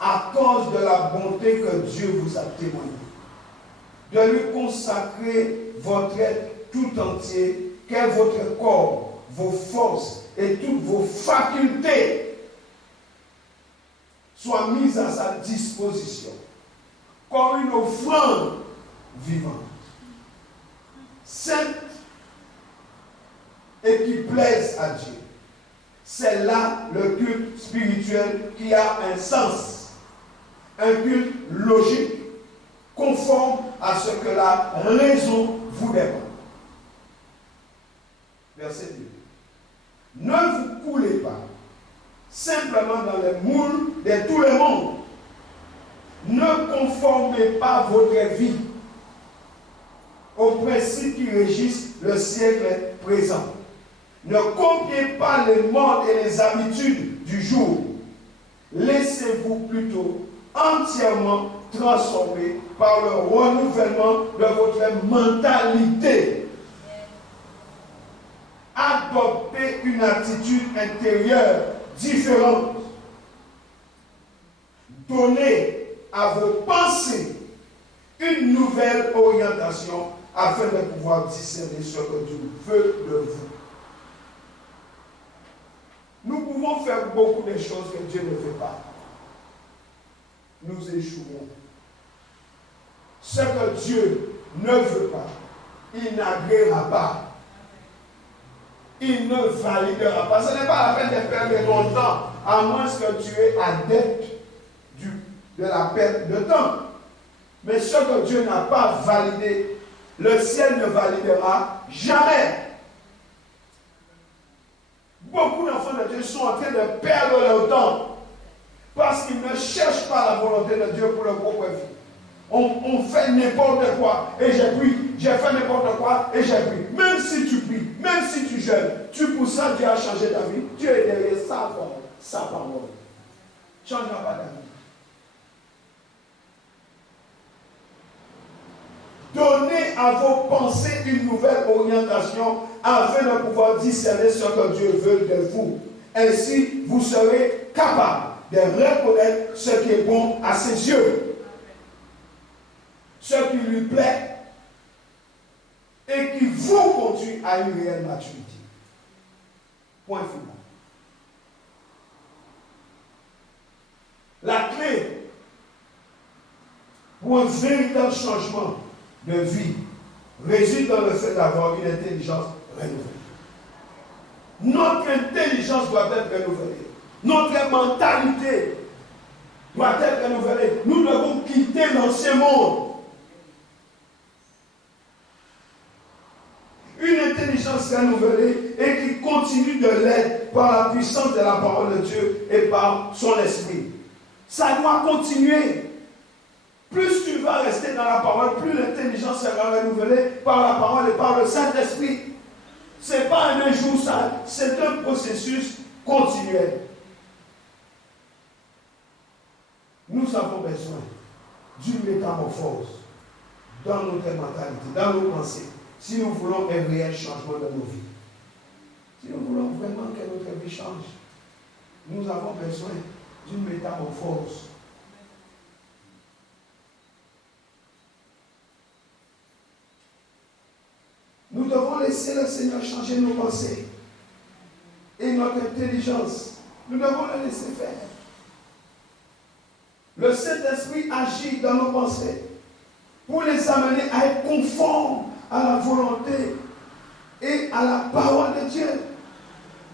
à cause de la bonté que Dieu vous a témoignée, de lui consacrer votre être tout entier, qu'est votre corps, vos forces et toutes vos facultés soient mises à sa disposition comme une offrande vivante, sainte et qui plaise à Dieu. C'est là le culte spirituel qui a un sens, un culte logique, conforme à ce que la raison vous demande. Verset 2. Ne vous coulez pas simplement dans les moules de tout le monde. Ne conformez pas votre vie aux principes qui régissent le siècle présent. Ne copiez pas les modes et les habitudes du jour. Laissez-vous plutôt entièrement transformer par le renouvellement de votre mentalité. Adoptez une attitude intérieure différente. Donnez à vos pensées une nouvelle orientation afin de pouvoir discerner ce que Dieu veut de vous. Nous pouvons faire beaucoup de choses que Dieu ne fait pas. Nous échouons. Ce que Dieu ne veut pas, il n'agréera pas. Il ne validera pas. Ce n'est pas la peine de perdre ton temps, à moins que tu es adepte de la perte de temps. Mais ce que Dieu n'a pas validé, le ciel ne validera jamais. Beaucoup d'enfants de Dieu sont en train de perdre leur temps parce qu'ils ne cherchent pas la volonté de Dieu pour leur propre vie. On fait n'importe quoi et j'ai pris. J'ai fait n'importe quoi et j'ai pris. Même si tu pries, même si tu jeûnes, tu pousses ça, Dieu a changé ta vie. Dieu est derrière sa parole. Ne changera pas ta vie. Donnez à vos pensées une nouvelle orientation afin de pouvoir discerner ce que Dieu veut de vous. Ainsi, vous serez capable de reconnaître ce qui est bon à ses yeux, ce qui lui plaît et qui vous conduit à une réelle maturité. Point final. La clé pour un véritable changement de vie réside dans le fait d'avoir une intelligence renouvelée. Notre intelligence doit être renouvelée. Notre mentalité doit être renouvelée. Nous devons quitter l'ancien monde. Une intelligence renouvelée et qui continue de l'être par la puissance de la parole de Dieu et par son esprit. Ça doit continuer. Plus tu vas rester dans la parole, plus l'intelligence sera renouvelée par la parole et par le Saint-Esprit. Ce n'est pas un jour ça, c'est un processus continuel. Nous avons besoin d'une métamorphose dans notre mentalité, dans nos pensées, si nous voulons un réel changement de nos vies. Si nous voulons vraiment que notre vie change, nous avons besoin d'une métamorphose. Nous devons laisser le Seigneur changer nos pensées et notre intelligence. Nous devons le laisser faire. Le Saint-Esprit agit dans nos pensées pour les amener à être conformes à la volonté et à la parole de Dieu.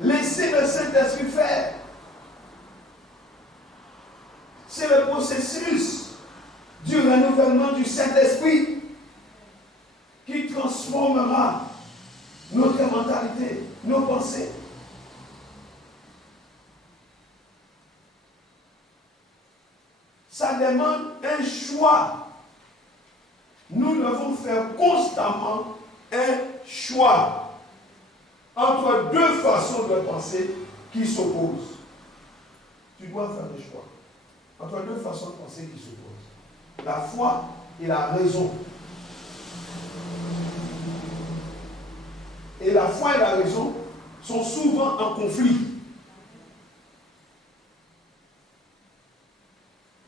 Laissez le Saint-Esprit faire. C'est le processus du renouvellement du Saint-Esprit qui transformera notre mentalité, nos pensées. Ça demande un choix. Nous devons faire constamment un choix entre deux façons de penser qui s'opposent. Tu dois faire des choix entre deux façons de penser qui s'opposent. La foi et la raison. Et la foi et la raison sont souvent en conflit.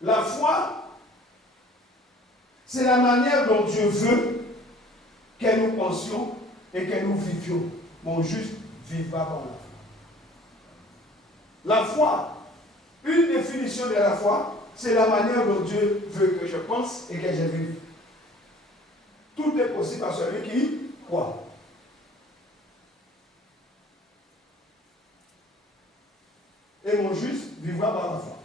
La foi, c'est la manière dont Dieu veut que nous pensions et que nous vivions. Mon juste vivra par la foi. La foi, une définition de la foi, c'est la manière dont Dieu veut que je pense et que je vive. Tout est possible à celui qui croit. Et mon juste vivra par la foi.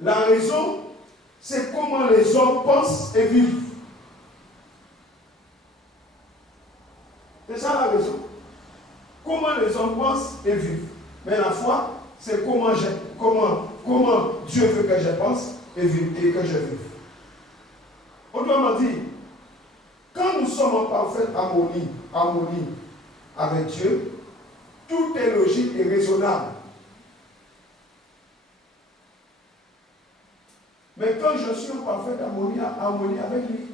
La raison, c'est comment les hommes pensent et vivent. C'est ça la raison. Comment les hommes pensent et vivent. Mais la foi, c'est comment Dieu veut que je pense et que je vive. Autrement dit, quand nous sommes en parfaite harmonie avec Dieu, tout est logique et raisonnable. Mais quand je suis en parfaite harmonie avec lui,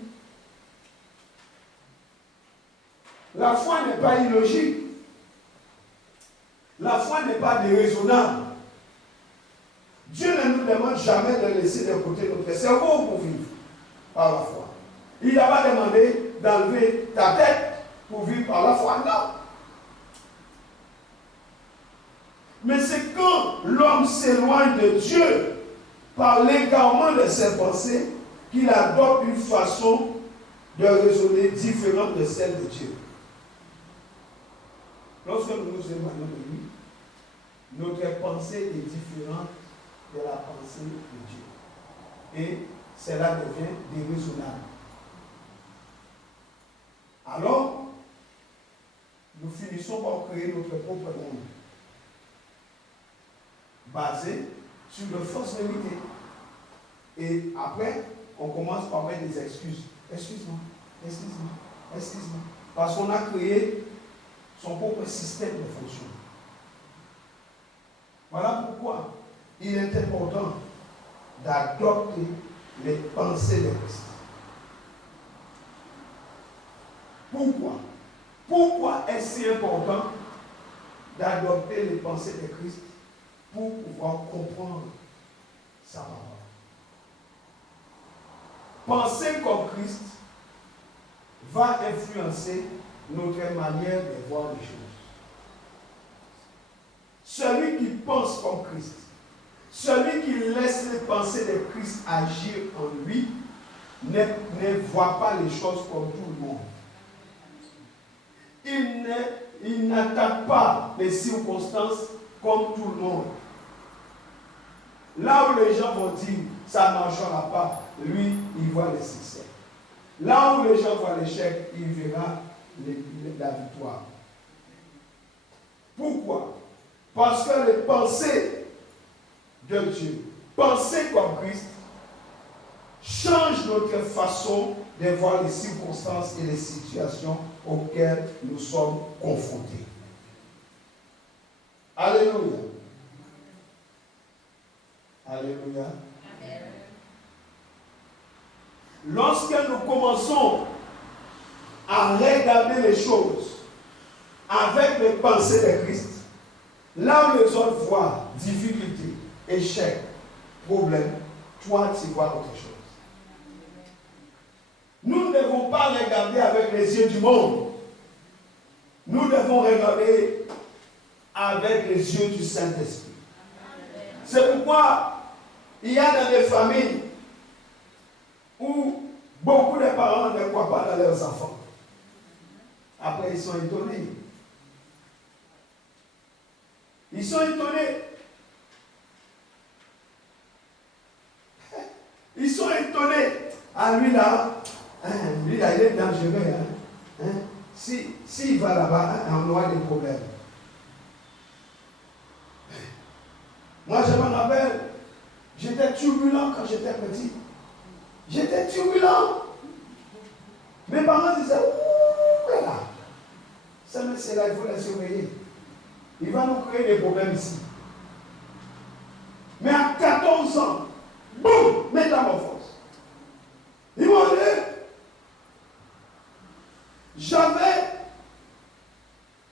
la foi n'est pas illogique. La foi n'est pas déraisonnable. Dieu ne nous demande jamais de laisser de côté notre cerveau pour vivre par la foi. Il n'a pas demandé d'enlever ta tête pour vivre par la foi. Non. Mais c'est quand l'homme s'éloigne de Dieu par l'égarement de ses pensées qu'il adopte une façon de raisonner différentes de celles de Dieu. Lorsque nous nous éloignons de lui, notre pensée est différente de la pensée de Dieu. Et cela devient déraisonnable. Alors, nous finissons par créer notre propre monde, basé sur de fausses vérités. Et après, on commence par mettre des excuses. Excuse-moi. Parce qu'on a créé son propre système de fonctionnement. Voilà pourquoi il est important d'adopter les pensées de Christ. Pourquoi est-ce si important d'adopter les pensées de Christ pour pouvoir comprendre sa parole? Penser comme Christ va influencer notre manière de voir les choses. Celui qui pense comme Christ, celui qui laisse les pensées de Christ agir en lui, ne voit pas les choses comme tout le monde. Il n'attaque pas les circonstances comme tout le monde. Là où les gens vont dire ça ne marchera pas, lui, il voit le succès. Là où les gens voient l'échec, il verra la victoire. Pourquoi? Parce que les pensées de Dieu, penser comme Christ, changent notre façon de voir les circonstances et les situations auxquelles nous sommes confrontés. Alléluia. Alléluia. Amen. Lorsque nous commençons à regarder les choses avec les pensées de Christ, là où les autres voient difficultés, échecs, problèmes, toi tu vois autre chose. Nous ne devons pas regarder avec les yeux du monde. Nous devons regarder avec les yeux du Saint-Esprit. C'est pourquoi il y a dans des familles où beaucoup de parents ne croient pas dans leurs enfants. Après, ils sont étonnés. Ils sont étonnés. Ils sont étonnés. Ah, lui là, il est dangereux. S'il va là-bas, on aura des problèmes. Moi, je me rappelle, j'étais turbulent quand j'étais petit. J'étais turbulent. Mes parents disaient, ouh là, ce monsieur-là, il faut le surveiller. Il va nous créer des problèmes ici. Mais à 14 ans, boum, métamorphose. Ils m'ont dit, j'avais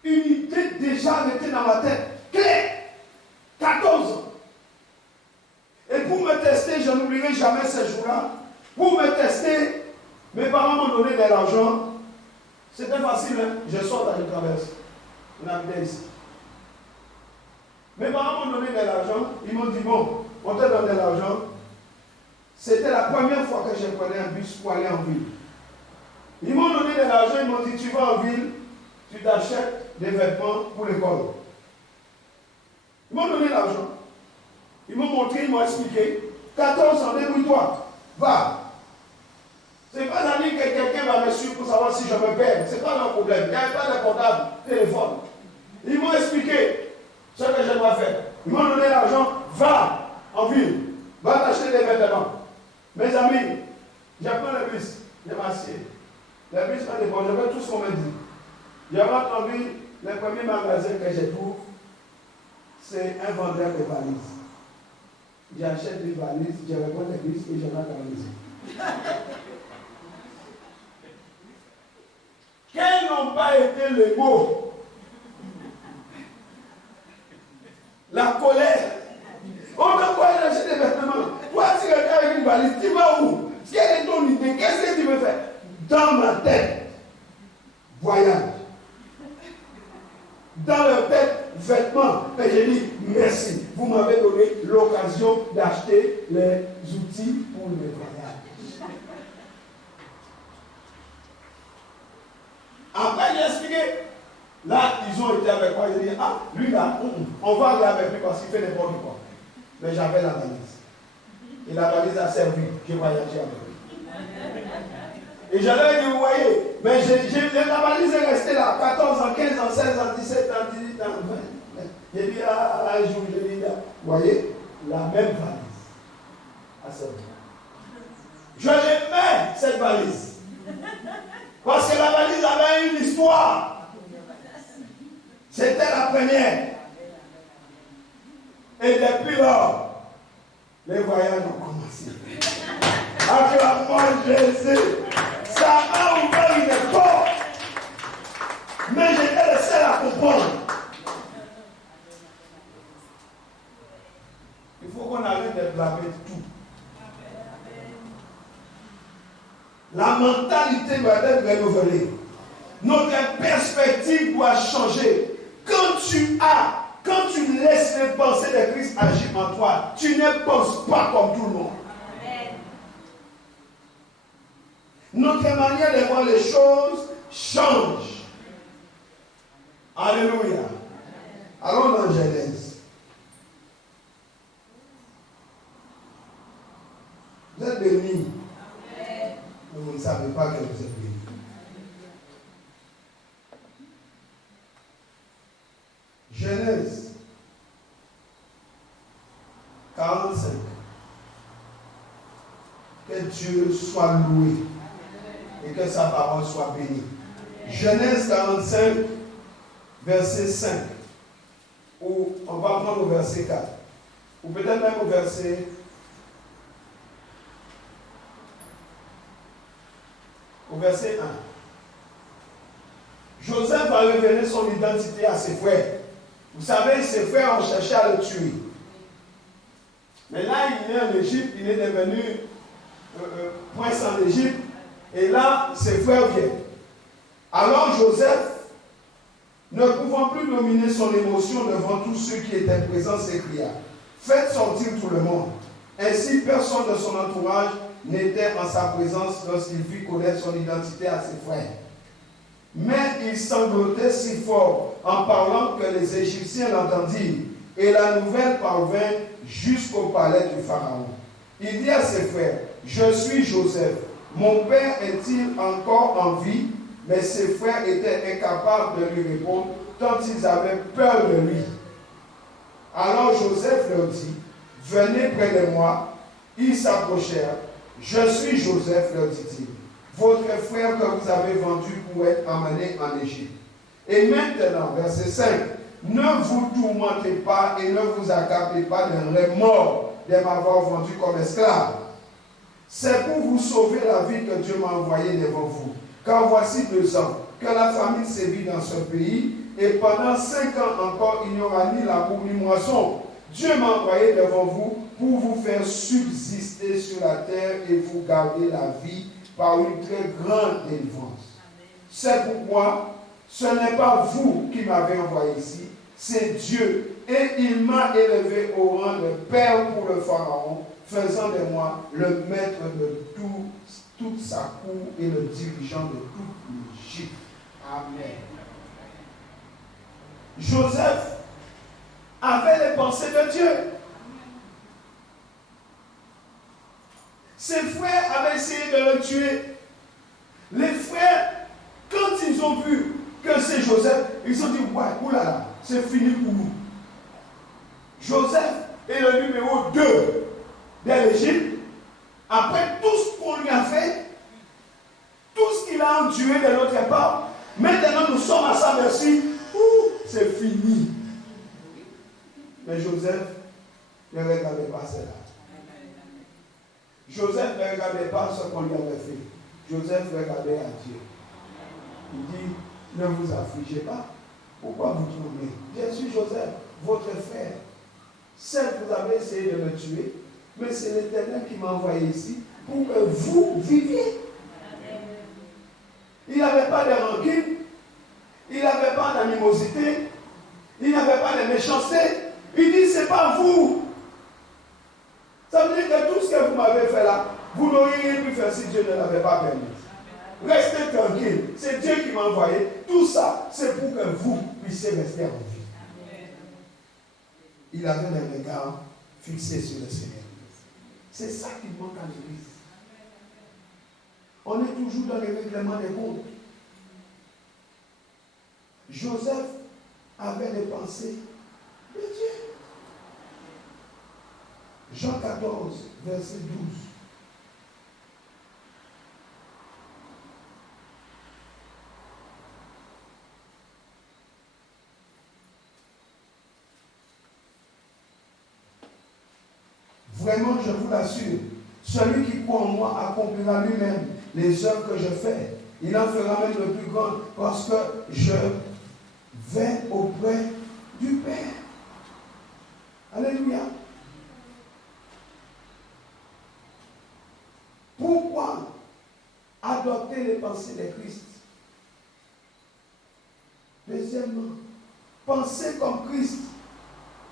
une idée déjà arrêtée dans ma tête, claire, 14 ans. Et pour me tester, je n'oublierai jamais ce jour-là. Pour me tester, mes parents m'ont donné de l'argent. C'était facile, hein? Je sors dans une traverse. On habitait ici. Mes parents m'ont donné de l'argent. Ils m'ont dit, bon, on te donne de l'argent. C'était la première fois que je prenais un bus pour aller en ville. Ils m'ont donné de l'argent, ils m'ont dit, tu vas en ville, tu t'achètes des vêtements pour l'école. Ils m'ont donné l'argent. Ils m'ont montré, ils m'ont expliqué. 14 ans, débrouille-toi. Va. Ce n'est pas la nuit que quelqu'un va me suivre pour savoir si je me perds. Ce n'est pas leur problème. Il n'y avait pas de portable, téléphone. Ils m'ont expliqué ce que je dois faire. Ils m'ont donné l'argent. Va en ville. Va t'acheter des vêtements. Mes amis, je prends le bus. Je m'assieds. Le bus m'a déposé. Je fais tout ce qu'on me dit. J'avais entendu le premier magasin que je trouve, c'est un vendeur de valises. J'achète des valises, je reprends les bus et je rentre à la maison. Quels n'ont pas été les mots? La colère. On t'a quoi acheter des vêtements? Toi, tu regardes avec une valise, tu vas où? Quelle est ton idée? Qu'est-ce que tu veux faire? Dans ma tête, voyage. Dans leur tête, vêtements. Et j'ai dit, merci. Vous m'avez donné l'occasion d'acheter les outils pour le voyage. que là, ils ont été avec moi. Ils ont dit, ah, lui là, on va aller avec lui parce qu'il fait n'importe quoi. Mais j'avais la valise. Et la valise a servi. J'ai voyagé avec lui. Et je leur ai dit, vous voyez, mais la valise est restée là, 14 ans, 15 ans, 16 ans, 17 ans, 18 ans, 20. J'ai dit, un jour, j'ai dit, vous voyez, la même valise a servi. Je l'aimais, cette valise. Parce que la valise avait une histoire. C'était la première. Et depuis lors, les voyages ont commencé. Acclamons Jésus. Ça m'a ouvert une porte. Mais j'étais le seul à comprendre. Il faut qu'on arrête de blâmer tout. La mentalité doit être renouvelée. Notre perspective doit changer. Quand tu laisses les pensées de Christ agir en toi, tu ne penses pas comme tout le monde. Amen. Notre manière de voir les choses change. Alléluia. Allons dans Genèse. Vous êtes bénis. Mais vous ne savez pas que vous êtes bénis. Genèse 45. Que Dieu soit loué et que sa parole soit bénie. Genèse 45, verset 5. Ou on va prendre au verset 4. Ou peut-être même au verset. Au verset 1. Joseph a révélé son identité à ses frères. Vous savez, ses frères ont cherché à le tuer. Mais là, il est en Égypte, il est devenu prince en Égypte. Et là, ses frères viennent. Alors Joseph, ne pouvant plus dominer son émotion devant tous ceux qui étaient présents, s'écria, faites sortir tout le monde. Ainsi, personne de son entourage n'était en sa présence lorsqu'il fit connaître son identité à ses frères. Mais il sanglotait si fort en parlant que les Égyptiens l'entendirent, et la nouvelle parvint jusqu'au palais du Pharaon. Il dit à ses frères, je suis Joseph, mon père est-il encore en vie? Mais ses frères étaient incapables de lui répondre, tant ils avaient peur de lui. Alors Joseph leur dit, venez près de moi. Ils s'approchèrent. Je suis Joseph, leur dit-il, votre frère que vous avez vendu pour être emmené en Égypte. Et maintenant, verset 5, ne vous tourmentez pas et ne vous accablez pas d'un remords de m'avoir vendu comme esclave. C'est pour vous sauver la vie que Dieu m'a envoyé devant vous. Car voici 2 ans que la famine sévit dans ce pays, et pendant 5 ans encore, il n'y aura ni labour ni moisson. Dieu m'a envoyé devant vous pour vous faire subsister sur la terre et vous garder la vie par une très grande délivrance. C'est pourquoi ce n'est pas vous qui m'avez envoyé ici, c'est Dieu. Et il m'a élevé au rang de père pour le Pharaon, faisant de moi le maître de toute sa cour et le dirigeant de toute l'Égypte. Amen. Joseph avait les pensées de Dieu. Ses frères avaient essayé de le tuer. Les frères, quand ils ont vu que c'est Joseph, ils ont dit, ouais, oulala, c'est fini pour nous. Joseph est le numéro 2 de l'Égypte. Après tout ce qu'on lui a fait, tout ce qu'il a enduré de notre part, maintenant nous sommes à sa merci. C'est fini. Mais Joseph ne regardait pas cela. Joseph ne regardait pas ce qu'on lui avait fait. Joseph regardait à Dieu. Il dit, ne vous affligez pas. Pourquoi vous troublez? Je suis Joseph, votre frère. Certes, vous avez essayé de me tuer, mais c'est l'Éternel qui m'a envoyé ici pour que vous viviez. Il n'avait pas de rancune, il n'avait pas d'animosité, il n'avait pas de méchanceté. Il dit, c'est pas vous. Ça veut dire que tout ce que vous m'avez fait là, vous n'auriez rien pu faire si Dieu ne l'avait pas permis. Restez tranquille. C'est Dieu qui m'a envoyé. Tout ça, c'est pour que vous puissiez rester en vie. Il avait les regards fixés sur le Seigneur. C'est ça qui manque à l'église. On est toujours dans les règlements des comptes. Joseph avait les pensées de Dieu. Jean 14, verset 12. Vraiment, je vous l'assure, celui qui croit en moi accomplira lui-même les œuvres que je fais. Il en fera même de plus grandes parce que je vais auprès du Père. Alléluia. Pourquoi adopter les pensées de Christ? Deuxièmement, penser comme Christ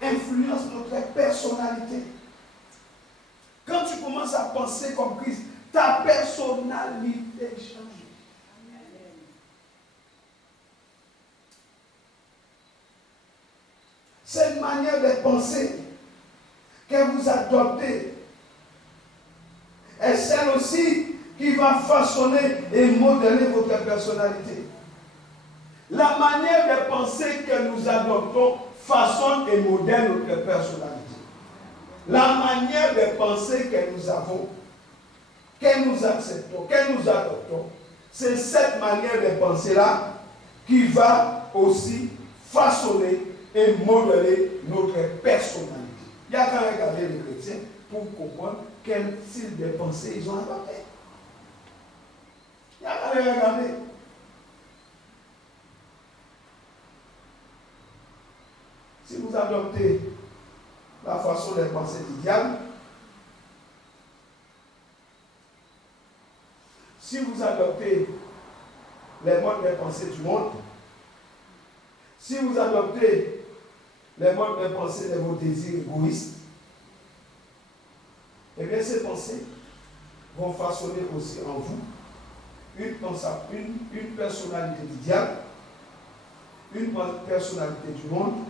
influence notre personnalité. Quand tu commences à penser comme Christ, ta personnalité change. Cette manière de penser que vous adoptez est celle aussi qui va façonner et modeler votre personnalité. La manière de penser que nous adoptons façonne et modèle notre personnalité. La manière de penser que nous avons, que nous acceptons, que nous adoptons, c'est cette manière de penser-là qui va aussi façonner et modeler notre personnalité. Il y a qu'à regarder les chrétiens pour comprendre quel style de pensée ils ont adopté. Il y a qu'à les regarder. Si vous adoptez la façon de penser du diable, si vous adoptez les modes de pensée du monde, si vous adoptez les modes de pensée de vos désirs égoïstes, eh bien ces pensées vont façonner aussi en vous une personnalité du diable, une personnalité du monde,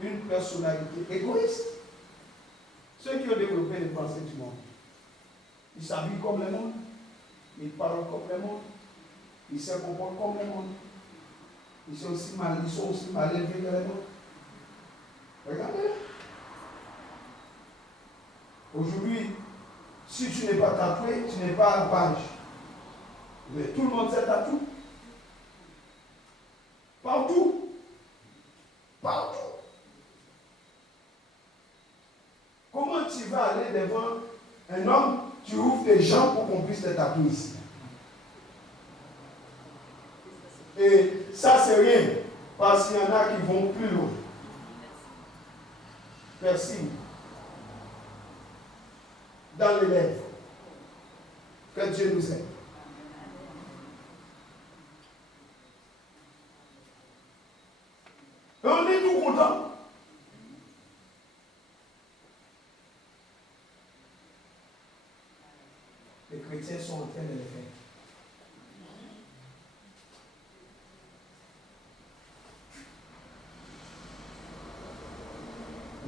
une personnalité égoïste. Ceux qui ont développé les pensées du monde, ils s'habillent comme le monde, ils parlent comme le monde, ils se comportent comme le monde, ils sont aussi mal élevés que les autres. Regardez. Aujourd'hui, si tu n'es pas tatoué, tu n'es pas à la page. Mais tout le monde s'est tatoué. Partout. Partout. Comment tu vas aller devant un homme, tu ouvres tes jambes pour qu'on puisse te tatouer ici? Et ça, c'est rien. Parce qu'il y en a qui vont plus loin. Piercing. Dans les lèvres. Que Dieu nous aide. Et on est tout content. Les chrétiens sont en train de le faire.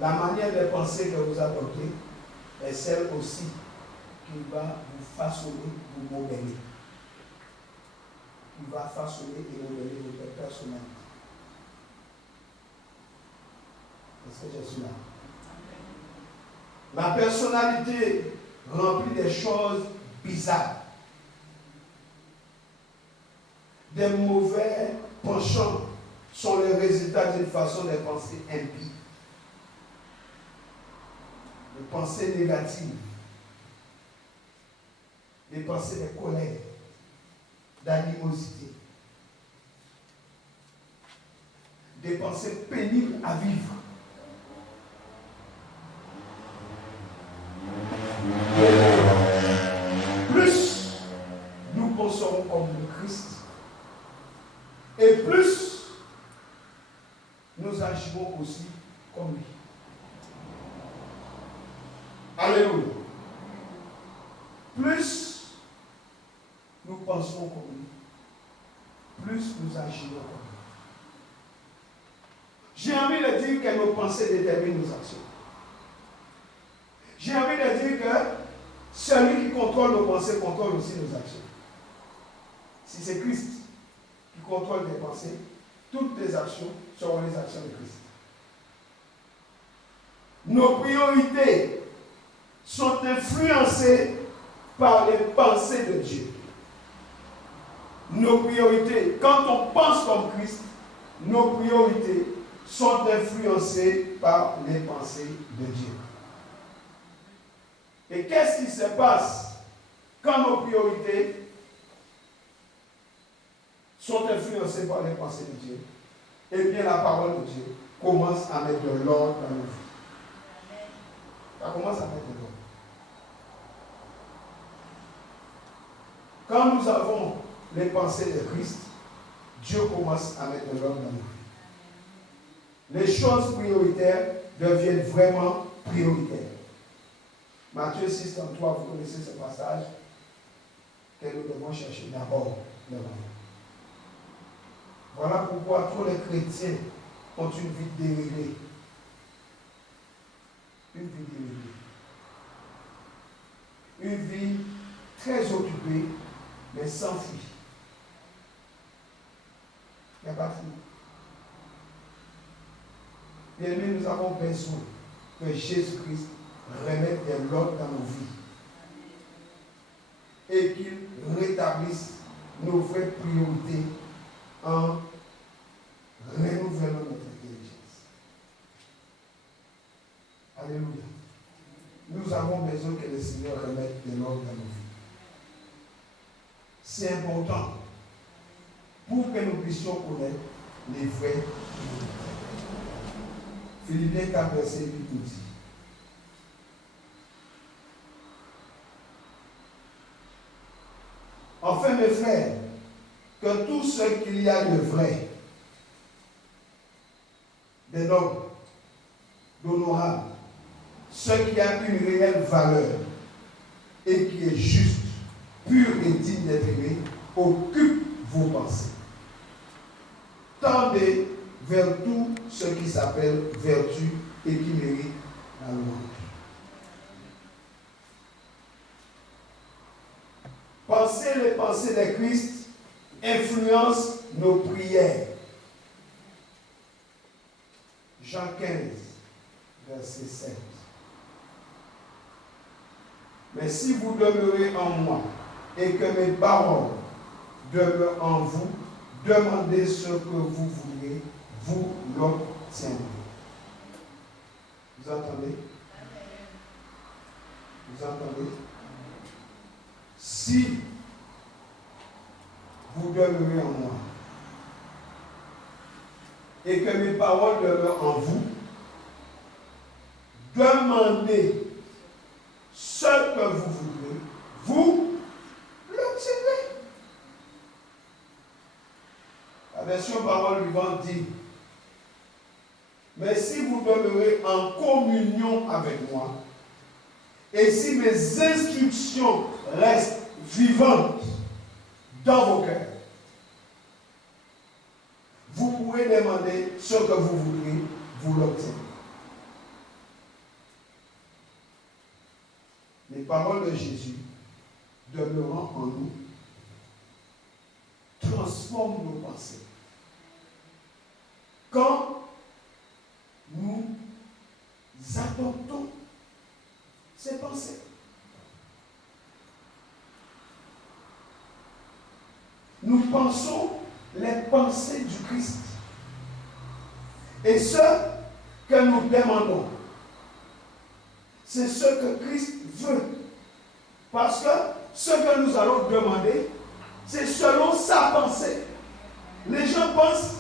La manière de penser que vous adoptez est celle aussi qui va vous façonner, vous modeler. Qui va façonner et modeler votre personnalité. Est-ce que je suis là? La personnalité remplie des choses bizarres, des mauvais penchants sont les résultats d'une façon de penser impie. Des pensées négatives, des pensées de colère, d'animosité, des pensées pénibles à vivre. Plus nous penserons comme le Christ, et plus nous agirons aussi comme lui. Alléluia. Plus nous pensons plus nous agirons comme lui. J'ai envie de dire que nos pensées déterminent nos actions. J'ai envie de dire que celui qui contrôle nos pensées contrôle aussi nos actions. Si c'est Christ qui contrôle tes pensées, toutes tes actions seront les actions de Christ. Nos priorités sont influencées par les pensées de Dieu. Nos priorités, quand on pense comme Christ, nos priorités sont influencées par les pensées de Dieu. Et qu'est-ce qui se passe quand nos priorités sont influencées par les pensées de Dieu? Eh bien, la parole de Dieu commence à mettre de l'ordre dans nos vies. Ça commence à mettre de l'ordre. Quand nous avons les pensées de Christ, Dieu commence à mettre de l'ordre dans nos vies. Les choses prioritaires deviennent vraiment prioritaires. Matthieu 6, 33, vous connaissez ce passage que nous devons chercher d'abord devant nous. Voilà pourquoi tous les chrétiens ont une vie déréglée. Une vie déréglée. Une vie très occupée, mais sans fuite. Il n'y a pas de fuite. Bien aimé, nous avons besoin que Jésus-Christ remette de l'ordre dans nos vies et qu'il rétablisse nos vraies priorités en renouvelant notre intelligence. Alléluia. Nous avons besoin que le Seigneur remette de l'ordre dans nos vies. C'est important pour que nous puissions connaître les vraies priorités. Philippiens 4, verset 8 nous dit: enfin, mes frères, que tout ce qu'il y a de vrai, de noble, d'honorable, ce qui a une réelle valeur et qui est juste, pur et digne d'être aimé, occupe vos pensées. Tendez vers tout ce qui s'appelle vertu et qui mérite la louange. Penser les pensées de Christ influence nos prières. Jean 15, verset 7. Mais si vous demeurez en moi et que mes paroles demeurent en vous, demandez ce que vous voulez, vous l'obtiendrez. Vous entendez? Vous entendez? Si vous demeurez en moi et que mes paroles demeurent en vous, demandez ce que vous voulez, vous l'obtiendrez. La version parole vivante dit: mais si vous demeurez en communion avec moi, et si mes instructions restent vivantes dans vos cœurs, vous pourrez demander ce que vous voudrez, vous l'obtiendrez. Les paroles de Jésus demeurant en nous transforment nos pensées. Quand nous adoptons ces pensées, nous pensons les pensées du Christ. Et ce que nous demandons, c'est ce que Christ veut. Parce que ce que nous allons demander, c'est selon sa pensée. Les gens pensent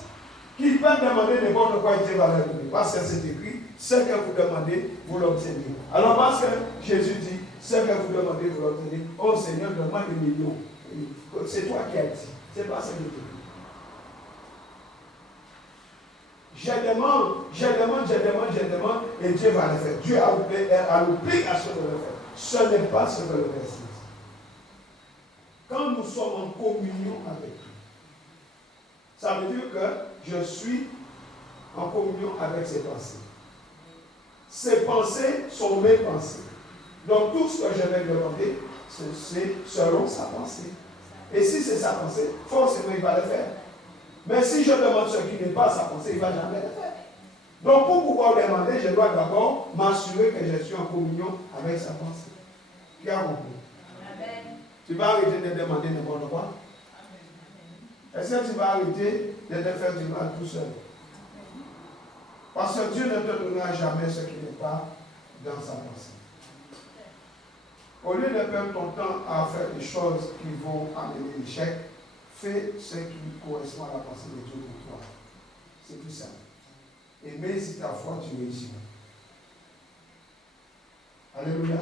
qu'ils peuvent demander n'importe quoi et Dieu va leur donner. Parce que c'est écrit, ce que vous demandez, vous l'obtenez. Alors parce que Jésus dit, ce que vous demandez, vous l'obtenez. Oh Seigneur, donne-moi des millions. C'est toi qui as dit. C'est pas ce que tu dis. Je demande, et Dieu va le faire. Dieu a l'obligation de le faire. Ce n'est pas ce que le verset dit. Quand nous sommes en communion avec lui, que je suis en communion avec ses pensées. Ses pensées sont mes pensées. Donc tout ce que je vais demander, c'est selon sa pensée. Et si c'est sa pensée, forcément il va le faire. Mais si je demande ce qui n'est pas sa pensée, il ne va jamais le faire. Donc pour pouvoir demander, je dois d'abord m'assurer que je suis en communion avec sa pensée. Qui a compris? Amen. Tu vas arrêter de demander n'importe quoi? Est-ce que tu vas arrêter de te faire du mal tout seul? Parce que Dieu ne te donnera jamais ce qui n'est pas dans sa pensée. Au lieu de perdre ton temps à faire des choses qui vont amener l'échec, fais ce qui correspond à la pensée de Dieu pour toi. C'est tout simple. Et même si ta foi, tu réussiras. Alléluia.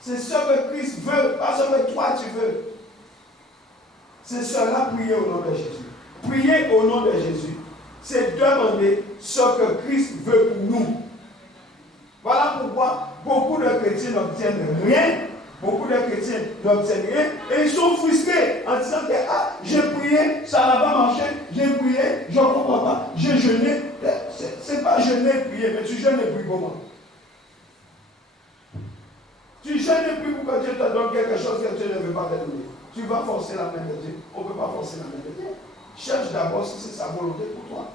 C'est ce que Christ veut, pas ce que toi tu veux. C'est cela, prier au nom de Jésus. Prier au nom de Jésus, c'est demander ce que Christ veut pour nous. Voilà pourquoi beaucoup de chrétiens n'obtiennent rien. Beaucoup de chrétiens n'obtiennent rien. Et ils sont frustrés en disant que j'ai prié, ça n'a pas marché. J'ai prié, je ne comprends pas. J'ai jeûné. C'est pas jeûner, prier, mais tu jeûnes et pries comment? Tu jeûnes et pries pour que Dieu te donne quelque chose que Dieu ne veut pas te donner. Tu vas forcer la main de Dieu. On ne peut pas forcer la main de Dieu. Cherche d'abord si c'est sa volonté pour toi.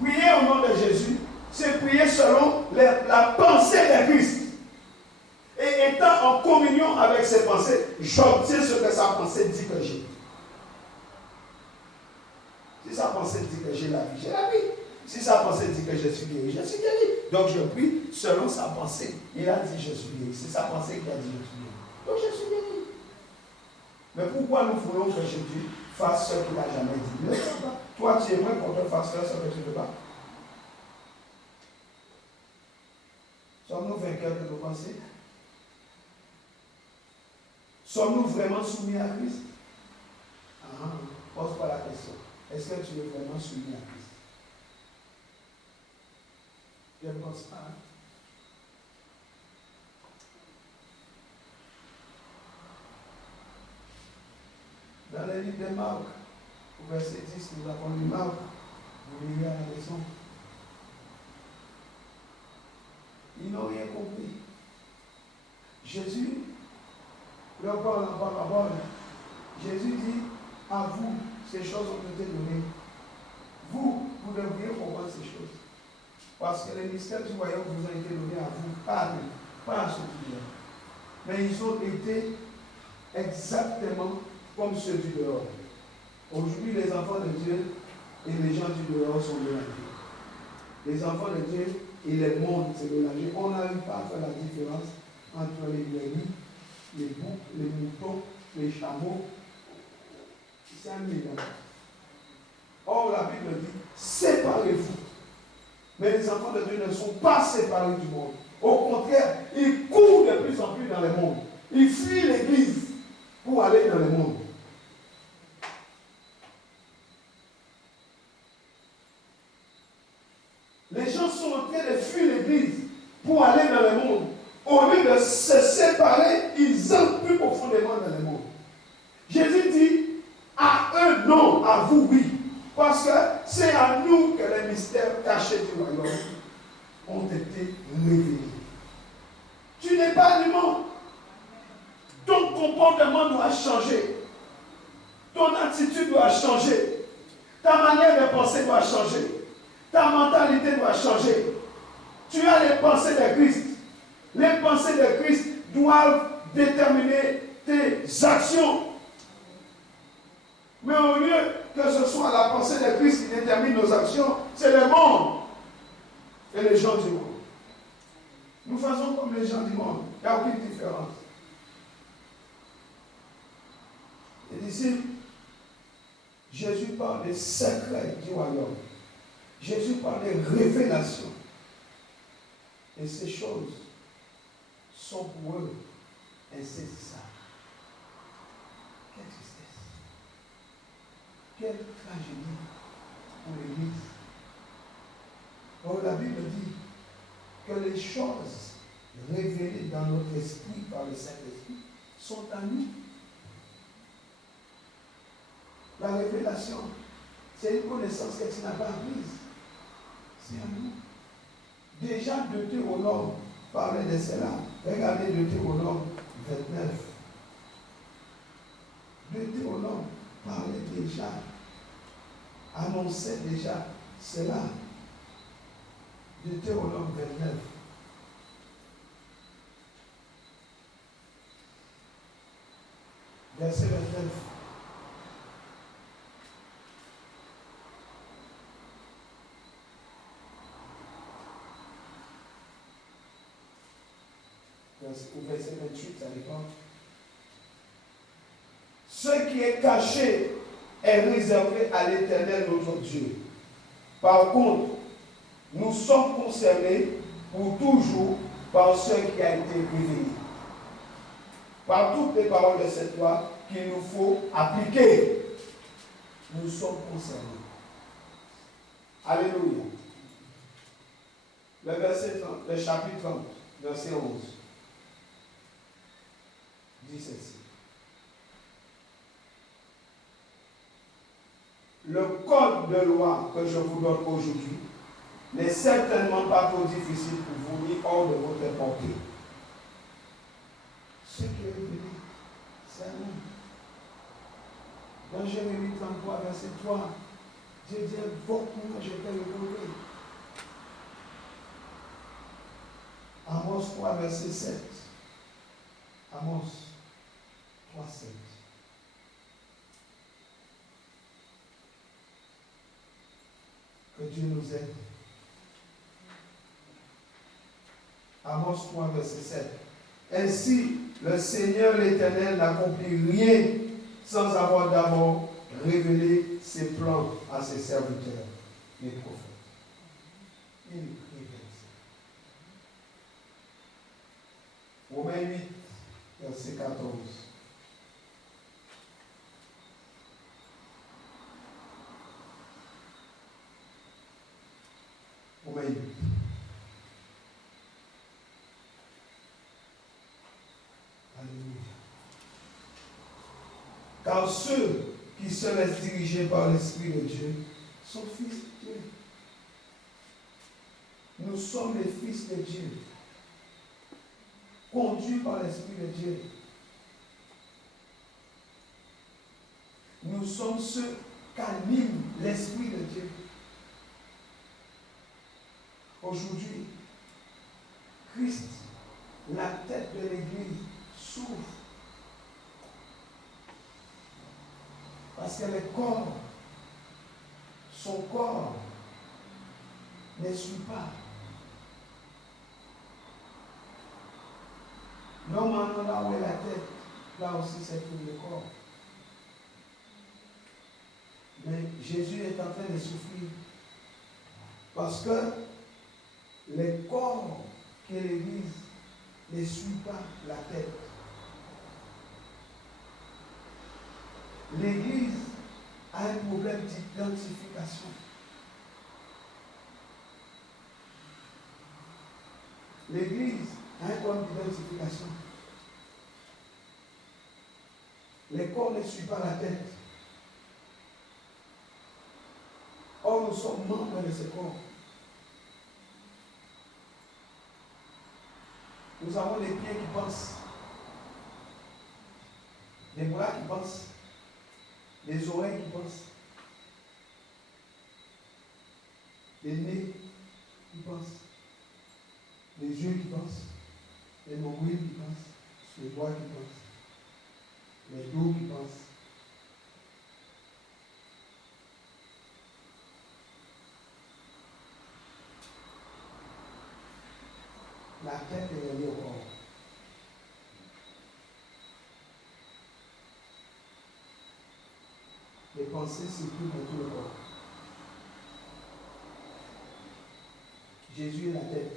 Prier au nom de Jésus, c'est prier selon la pensée de Christ. Et étant en communion avec ses pensées, j'obtiens ce que sa pensée dit que j'ai. Si sa pensée dit que j'ai la vie, j'ai la vie. Si sa pensée dit que je suis guéri, je suis guéri. Donc je prie selon sa pensée. Il a dit je suis guéri. C'est sa pensée qui a dit je suis guéri. Donc je suis guéri. Mais pourquoi nous voulons que Jésus fasse ce qu'il n'a jamais dit? Ne le fais pas. Toi, tu aimerais qu'on te fasse faire ce que tu ne veux pas. Sommes-nous vainqueurs de nos pensées? Sommes-nous vraiment soumis à Christ? Pose pas la question. Est-ce que tu es vraiment soumis à Christ? Je ne pense pas. Dans le livre de Marc, au verset 10, nous avons lu Marc. Vous lirez à la maison. Ils n'ont rien compris. Jésus, leur parle en parabole. Jésus dit, à vous, ces choses ont été données. Vous devriez comprendre ces choses. Parce que les mystères du royaume vous ont été donnés à vous, pas à ceux qui viennent. Mais ils ont été exactement comme ceux du dehors. Aujourd'hui, les enfants de Dieu et les gens du dehors sont mélangés. Les enfants de Dieu et les mondes, c'est mélangé. On n'arrive pas à faire la différence entre les brebis, les boucs, les moutons, les chameaux. C'est un mélange. Or, la Bible dit, séparez-vous. Mais les enfants de Dieu ne sont pas séparés du monde. Au contraire, ils courent de plus en plus dans le monde. Ils fuient l'église pour aller dans le monde. Les gens sont en train de fuir l'église pour aller dans le monde. Au lieu de se séparer, ils entrent plus profondément dans le monde. Jésus dit, à eux non, à vous oui. Parce que c'est à nous que les mystères cachés du royaume ont été révélés. Tu n'es pas du monde. Ton comportement doit changer. Ton attitude doit changer. Ta manière de penser doit changer. Ta mentalité doit changer. Tu as les pensées de Christ. Les pensées de Christ doivent déterminer tes actions. Mais au lieu que ce soit la pensée de Christ qui détermine nos actions, c'est le monde et les gens du monde. Nous faisons comme les gens du monde. Il n'y a aucune différence. Et ici, Jésus parle des secrets du royaume. Jésus parle des révélations. Et ces choses sont pour eux insaisissables. Quelle tristesse. Quelle tragédie pour l'Église. Or, la Bible dit que les choses révélées dans notre esprit par le Saint-Esprit sont à nous. La révélation, c'est une connaissance que tu n'as pas apprise. C'est à nous. Déjà, Deutéronome parlait de cela. Regardez Deutéronome 29. Deutéronome parlait déjà, annonçait déjà cela. Deutéronome 29. Verset 29. Au verset 28, ça dépend. Ce qui est caché est réservé à l'Éternel notre Dieu. Par contre, nous sommes concernés pour toujours par ce qui a été révélé. Par toutes les paroles de cette loi qu'il nous faut appliquer, nous sommes concernés. Alléluia. Le verset 30, le chapitre 30, verset 11. Dit ceci. Le code de loi que je vous donne aujourd'hui n'est certainement pas trop difficile pour vous ni hors de votre portée. Ce qui est révélé, c'est à nous. Dans Jérémie 33, verset 3, Dieu dit, invoque-moi, je te répondrai. Amos 3, verset 7. Amos 3, 7. Que Dieu nous aide. Amos 3, verset 7. Ainsi, le Seigneur l'Éternel n'accomplit rien sans avoir d'abord révélé ses plans à ses serviteurs, les prophètes. Il révèle ça. Romains 8, verset 14. Romains 8. Car ceux qui se laissent diriger par l'Esprit de Dieu sont fils de Dieu. Nous sommes les fils de Dieu, conduits par l'Esprit de Dieu. Nous sommes ceux qu'anime l'Esprit de Dieu. Aujourd'hui, Christ, la tête de l'Église, souffre. Parce que le corps, son corps, ne suit pas. Normalement, là où est la tête, là aussi c'est tout le corps. Mais Jésus est en train de souffrir. Parce que le corps que l'Église ne suit pas la tête. L'Église a un problème d'identification. L'Église a un problème d'identification. Le corps ne suit pas la tête. Or, nous sommes membres de ce corps. Nous avons les pieds qui pensent, les bras qui pensent, les oreilles qui pensent, les nez qui pensent, les yeux qui pensent, les nombrils qui pensent, les doigts qui pensent, les dos qui pensent. La tête est reliée au corps. Les pensées circulent dans tout le corps. Jésus est la tête.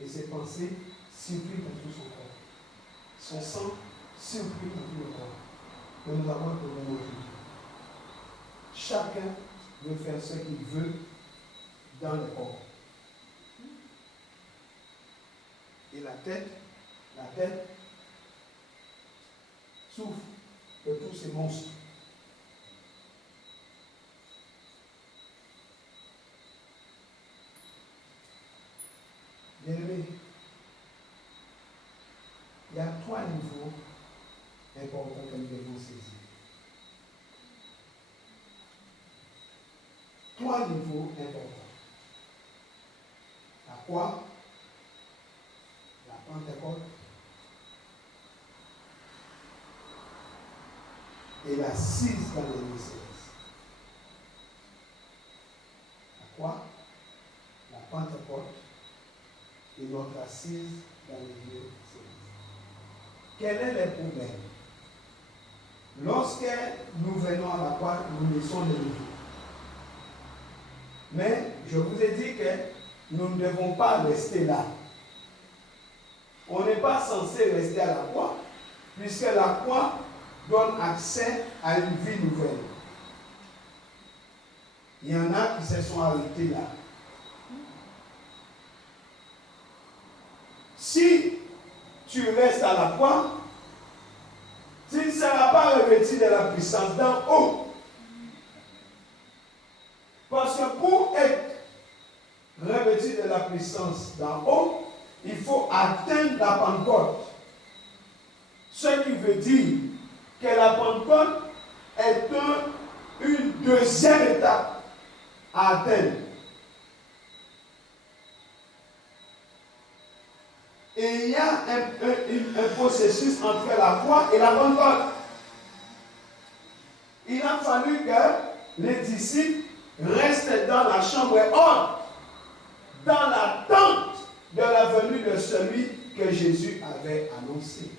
Et ses pensées circulent dans tout son corps. Son sang circule dans tout le corps. Mais nous avons un problème aujourd'hui. Chacun veut faire ce qu'il veut dans le corps. Et la tête souffre de tous ces monstres. trois niveaux importants. La croix, la Pentecôte et l'assise dans les lieux célestes. La croix, la Pentecôte et notre assise dans les lieux célestes. Quel est le problème? Lorsque nous venons à la croix, nous laissons les niveaux. Mais je vous ai dit que nous ne devons pas rester là. On n'est pas censé rester à la croix, puisque la croix donne accès à une vie nouvelle. Il y en a qui se sont arrêtés là. Si tu restes à la croix, tu ne seras pas revêtu de la puissance d'en haut. Parce que pour être revêtu de la puissance d'en haut, il faut atteindre la Pentecôte. Ce qui veut dire que la Pentecôte est une deuxième étape à atteindre. Et il y a un processus entre la croix et la Pentecôte. Il a fallu que les disciples restent dans la chambre haute, dans l'attente de la venue de celui que Jésus avait annoncé.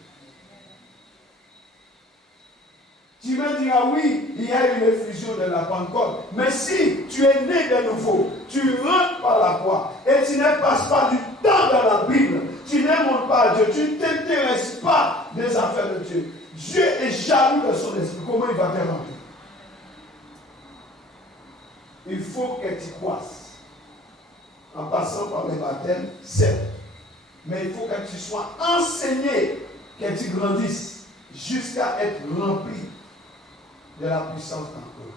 Tu me diras, oui, il y a une effusion de la Pentecôte. Mais si tu es né de nouveau, tu rentres par la croix et tu ne passes pas du temps dans la Bible, tu n'aimes pas Dieu, tu ne t'intéresses pas des affaires de Dieu. Dieu est jaloux de son esprit. Comment il va te rendre? Il faut que tu croisses en passant par les baptêmes, certes. Mais il faut que tu sois enseigné, que tu grandisses jusqu'à être rempli de la puissance d'en haut.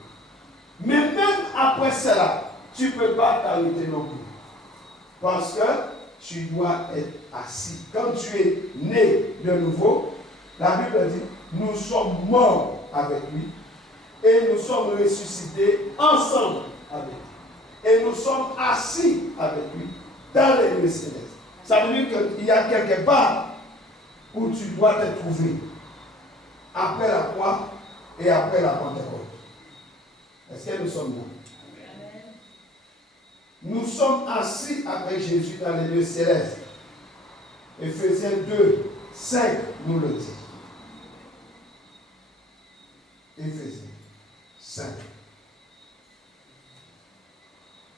Mais même après cela, tu ne peux pas t'arrêter non plus. Parce que tu dois être assis. Quand tu es né de nouveau, la Bible dit, nous sommes morts avec lui et nous sommes ressuscités ensemble avec lui. Et nous sommes assis avec lui dans les lieux célestes. Ça veut dire qu'il y a quelque part où tu dois te trouver après la croix et après la Pentecôte. Est-ce que nous sommes là? Nous sommes assis avec Jésus dans les lieux célestes. Éphésiens 2, 5 nous le dit. Éphésiens 5.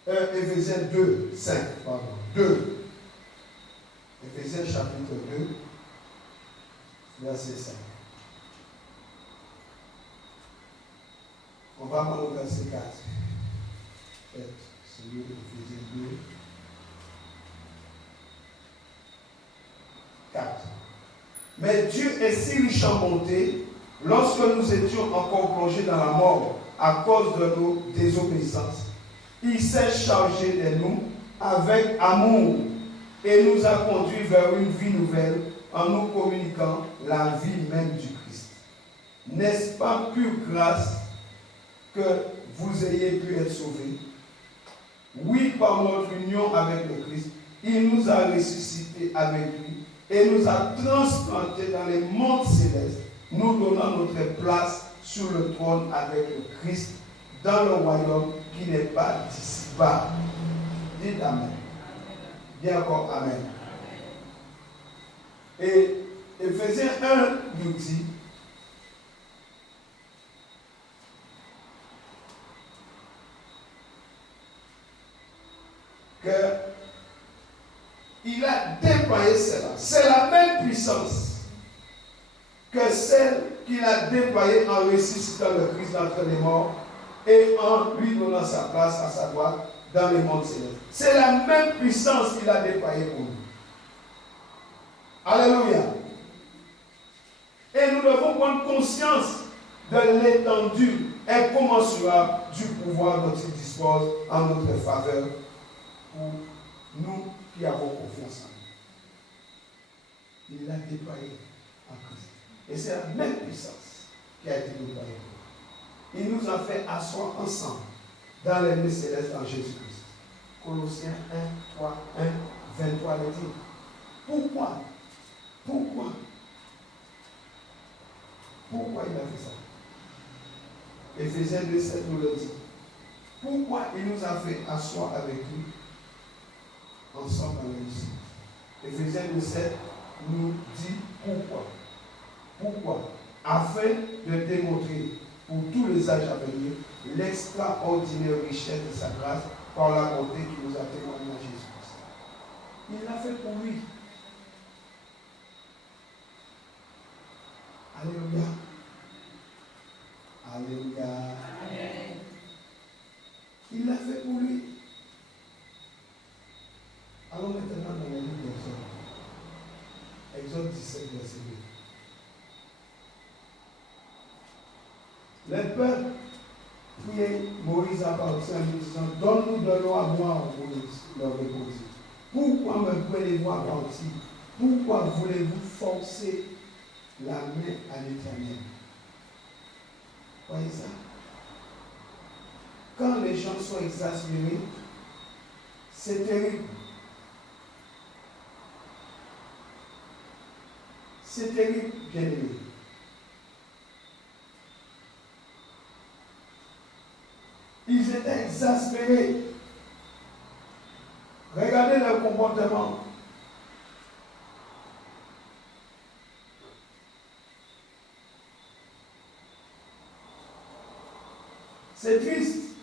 Éphésiens 2, 5, pardon. 2. Éphésiens chapitre 2, verset 5. On va voir au verset 4. Celui d'Éphésiens 2, 4. Mais Dieu est si riche en bonté, lorsque nous étions encore plongés dans la mort à cause de nos désobéissances, il s'est chargé de nous avec amour et nous a conduits vers une vie nouvelle en nous communiquant la vie même du Christ. N'est-ce pas pure grâce que vous ayez pu être sauvés? Oui, par notre union avec le Christ, il nous a ressuscités avec lui et nous a transplantés dans les mondes célestes, nous donnant notre place sur le trône avec le Christ dans le royaume qui n'est pas d'ici-bas. Dites Amen. Bien encore Amen. Et Éphésiens 1 nous dit qu'il a déployé cela. C'est la même puissance que celle qu'il a déployée en ressuscitant le Christ d'entre les morts et en lui donnant sa place à sa droite dans les mondes célestes. C'est la même puissance qu'il a déployée pour nous. Alléluia. Et nous devons prendre conscience de l'étendue incommensurable du pouvoir dont il dispose en notre faveur pour nous qui avons confiance en lui. Il l'a déployé en Christ. Et c'est la même puissance qui a été déployée. Il nous a fait asseoir ensemble dans les lieux célestes en Jésus-Christ. Colossiens 1, 3, 1, 23 le dit. Pourquoi il a fait ça? Éphésiens 2, 7 nous le dit. Pourquoi il nous a fait asseoir avec lui ensemble dans le ciel? Éphésiens 2, 7 nous dit pourquoi. Pourquoi? Afin de démontrer pour tous les âges à venir l'extraordinaire richesse de sa grâce par la bonté qui nous a témoigné en Jésus-Christ. Il l'a fait pour lui. Alléluia. Alléluia. Amen. Il l'a fait pour lui. Allons maintenant dans le livre d'Exode. Exode 17, verset 2. Le peuple priait Moïse à partir en lui disant, donne-nous de l'eau à boire, Moïse leur répondit. Pourquoi me prenez-vous à partir? Pourquoi voulez-vous forcer la main à l'Éternel? Voyez ça? Quand les gens sont exaspérés, c'est terrible. C'est terrible, bien aimé. Ils étaient exaspérés. Regardez leur comportement. C'est triste.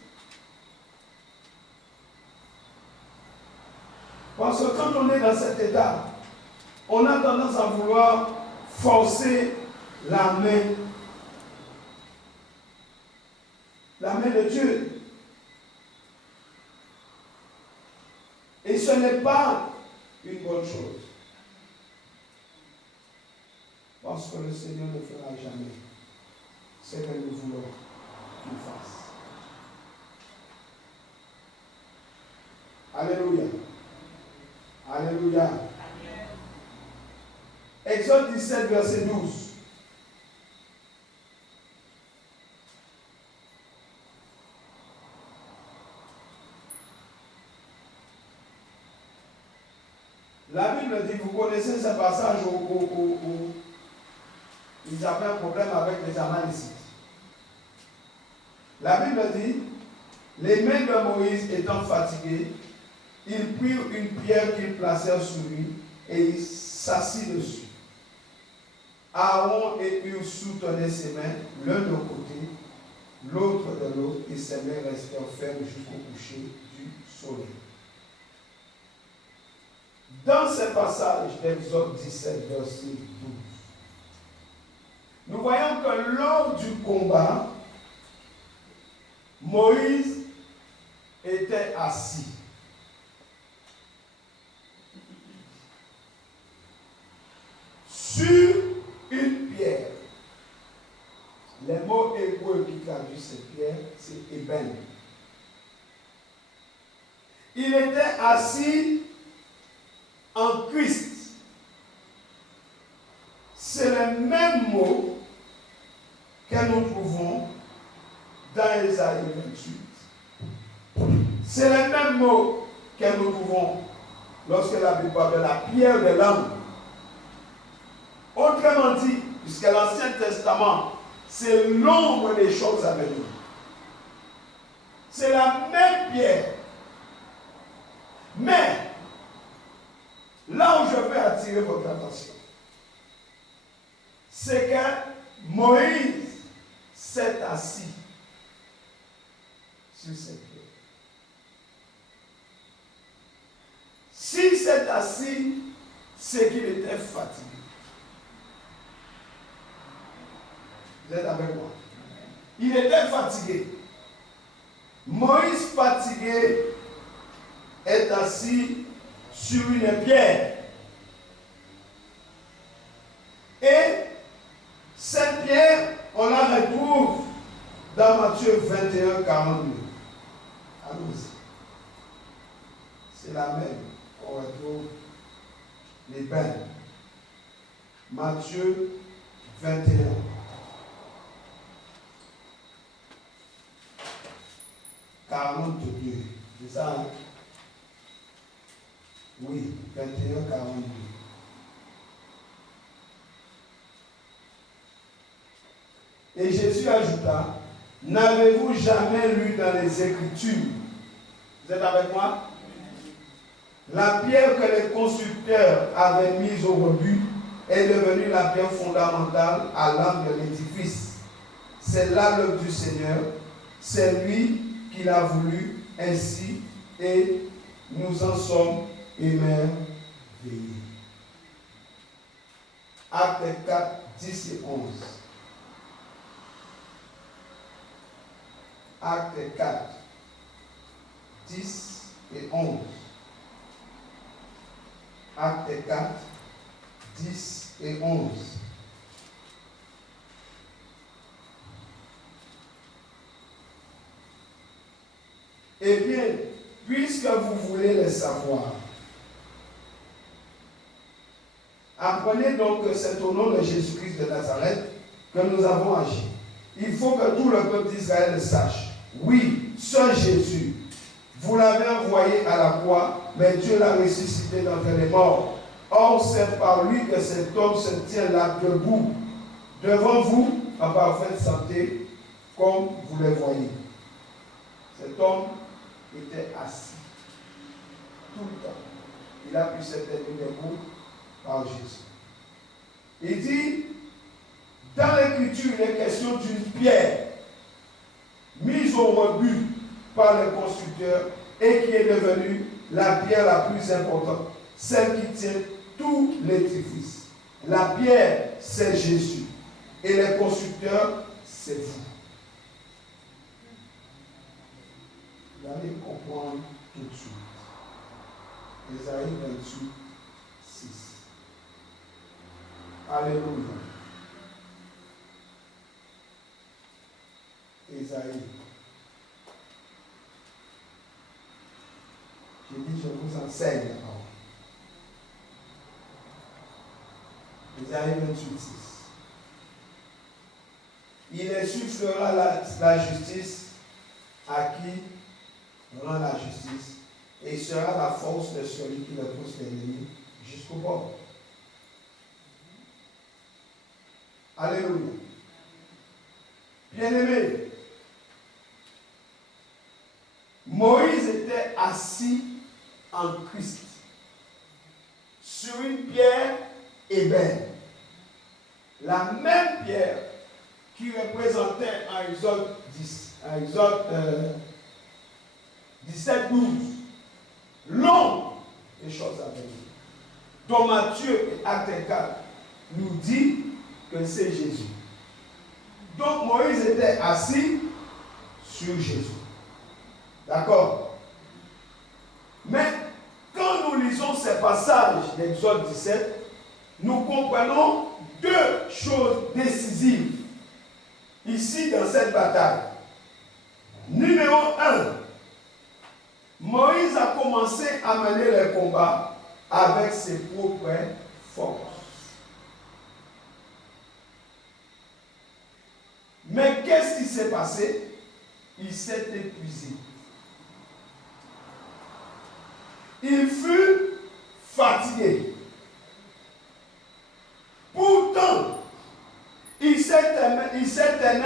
Parce que quand on est dans cet état, on a tendance à vouloir forcer la main de Dieu. Et ce n'est pas une bonne chose. Parce que le Seigneur ne fera jamais ce que nous voulons qu'il fasse. Alléluia. Alléluia. Amen. Exode 17, verset 12. La Bible dit, vous connaissez ce passage où ils avaient un problème avec les Amalécites. La Bible dit, les mains de Moïse étant fatiguées, ils prirent une pierre qu'ils placèrent sur lui et il s'assit dessus. Aaron et Hur soutenaient ses mains, l'un d'un côté, l'autre de l'autre, et ses mains restèrent fermes jusqu'au coucher du soleil. Dans ce passage d'Exode 17, verset 12, nous voyons que lors du combat, Moïse était assis. Sur une pierre. Les mots hébreux qui traduisent cette pierre, c'est ébène. Il était assis en Christ. C'est le même mot que nous trouvons dans Ésaïe 28. C'est le même mot que nous trouvons lorsque la Bible parle de la pierre de l'âme. Autrement dit, puisque l'Ancien Testament, c'est l'ombre des choses à venir. C'est la même pierre. Mais, là où je veux attirer votre attention, c'est que Moïse s'est assis sur cette pierre. S'il s'est assis, c'est qu'il était fatigué. Vous êtes avec moi? Il était fatigué. Moïse fatigué est assis sur une pierre. Et cette pierre, on la retrouve dans Matthieu 21, 42. Allons-y. C'est la même qu'on retrouve les bains. Matthieu 21. 42. C'est ça, hein? Oui, 21, 42. Et Jésus ajouta, n'avez-vous jamais lu dans les Écritures? Vous êtes avec moi? La pierre que les constructeurs avaient mise au rebut est devenue la pierre fondamentale à l'angle de l'édifice. C'est là l'œuvre du Seigneur. C'est lui qui l'a voulu ainsi et nous en sommes émerveillés. Actes 4, 10 et 11. Actes 4, 10 et 11. Actes 4, 10 et 11. Eh bien, puisque vous voulez le savoir, apprenez donc que c'est au nom de Jésus-Christ de Nazareth que nous avons agi. Il faut que tout le peuple d'Israël le sache. Oui, ce Jésus, vous l'avez envoyé à la croix, mais Dieu l'a ressuscité d'entre les morts. Or, c'est par lui que cet homme se tient là debout, devant vous, en parfaite santé, comme vous le voyez. Cet homme était assis tout le temps. Il a pu se tenir debout par Jésus. Il dit, dans l'Écriture, il est question d'une pierre mise au rebut par le constructeur et qui est devenue la pierre la plus importante, celle qui tient tout l'édifice. La pierre, c'est Jésus. Et le constructeur, c'est vous. Vous allez comprendre tout de suite. Ésaïe 28, 6. Alléluia. Ésaïe. J'ai dit, je vous enseigne la parole. Ésaïe 28, 6. Il insufflera la justice à qui rend la justice et sera la force de celui qui le pousse l'ennemi jusqu'au bord. Alléluia. Bien-aimé, Moïse était assis en Christ sur une pierre ébène. La même pierre qui représentait en Exode 17, 12, l'ombre des choses à venir. Dont Matthieu et Actes 4 nous dit que c'est Jésus. Donc Moïse était assis sur Jésus. D'accord? Mais quand nous lisons ces passages d'Exode 17, nous comprenons deux choses décisives ici dans cette bataille. Numéro 1, Moïse a commencé à mener le combat avec ses propres forces. Mais qu'est-ce qui s'est passé? Il s'est épuisé. Il fut fatigué. Pourtant, il s'est tenu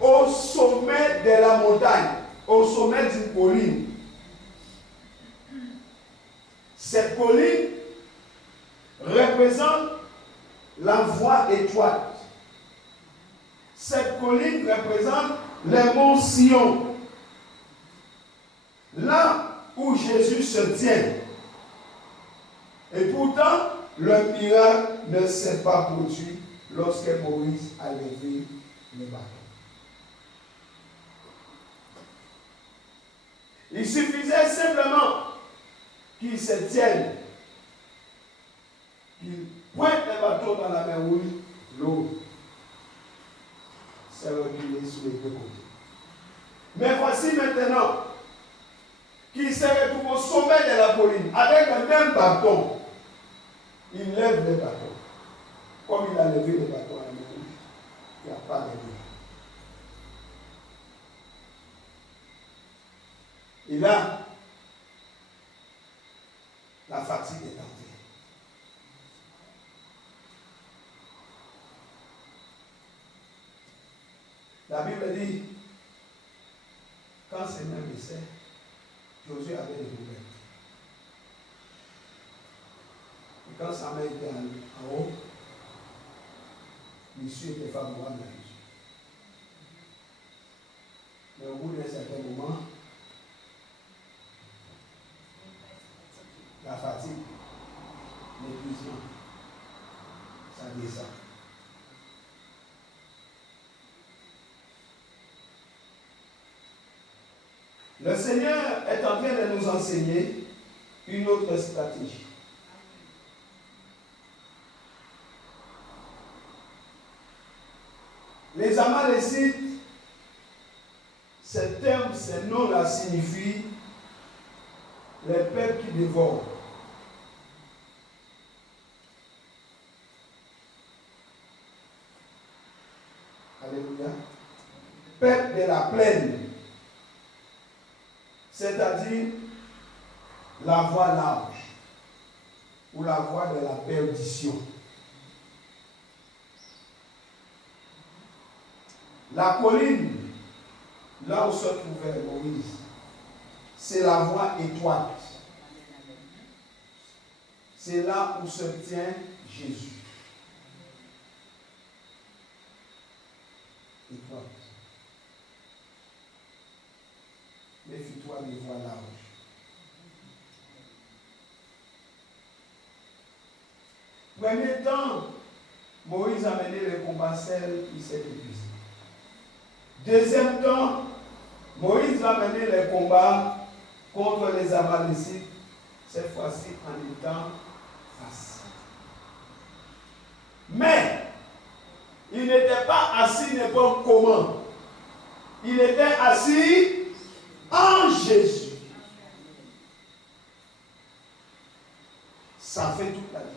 au sommet de la montagne, au sommet d'une colline. Cette colline représente la voie étroite. Cette colline représente les monts Sion. Là où Jésus se tient. Et pourtant, le miracle ne s'est pas produit lorsque Moïse a levé le bâton. Il suffisait simplement qu'il se tienne, qu'il pointe le bâton dans la mer rouge, l'eau s'est reculée sur les deux côtés. Mais voici maintenant qu'il se retrouve au sommet de la colline avec le même bâton. Il lève le bâton. Comme il a levé le bâton à la mer rouge, il n'y a pas de doute. Et là, la fatigue est entrée. La Bible dit, quand ses mains baissaient, Josué avait des nouvelles. Et quand sa main était en haut, l'issue était favorable à Josué. Mais au bout d'un certain moment, la fatigue, l'épuisement, ça descend. Le Seigneur est en train de nous enseigner une autre stratégie. Les Amalécites, ces termes, ces noms-là signifient les peuples qui dévorent. Alléluia. Peuple de la plaine. C'est-à-dire la voie large ou la voie de la perdition. La colline, là où se trouvait Moïse, c'est la voie étroite. C'est là où se tient Jésus. Étroite. Méfie-toi des voies larges. Premier temps, Moïse a mené le combat seul, il s'est épuisé. Deuxième temps, Moïse va mener le combat contre les Amalécites, cette fois-ci en étant assis. Mais, il n'était pas assis n'importe comment. Il était assis en Jésus. Ça fait toute la différence.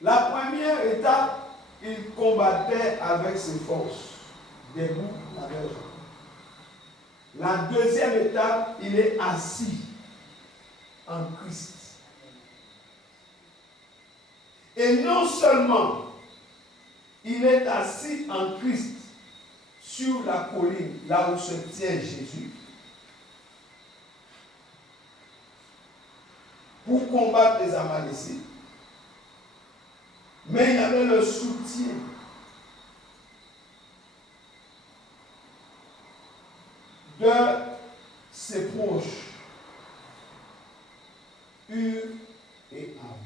La première étape, il combattait avec ses forces, debout avec eux. La deuxième étape, il est assis en Christ. Et non seulement il est assis en Christ sur la colline, là où se tient Jésus, pour combattre les Amalécites, mais il y avait le soutien de ses proches, Hur et Ab.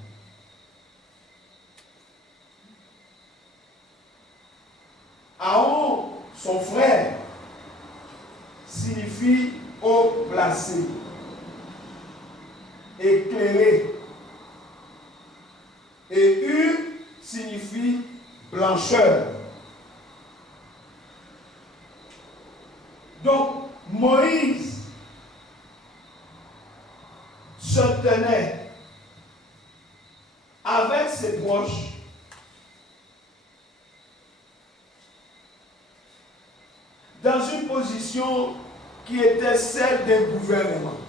Aaron, son frère, signifie haut placé, éclairé. Et Hur signifie blancheur. Donc, Moïse se tenait avec ses proches dans une position qui était celle des gouvernements.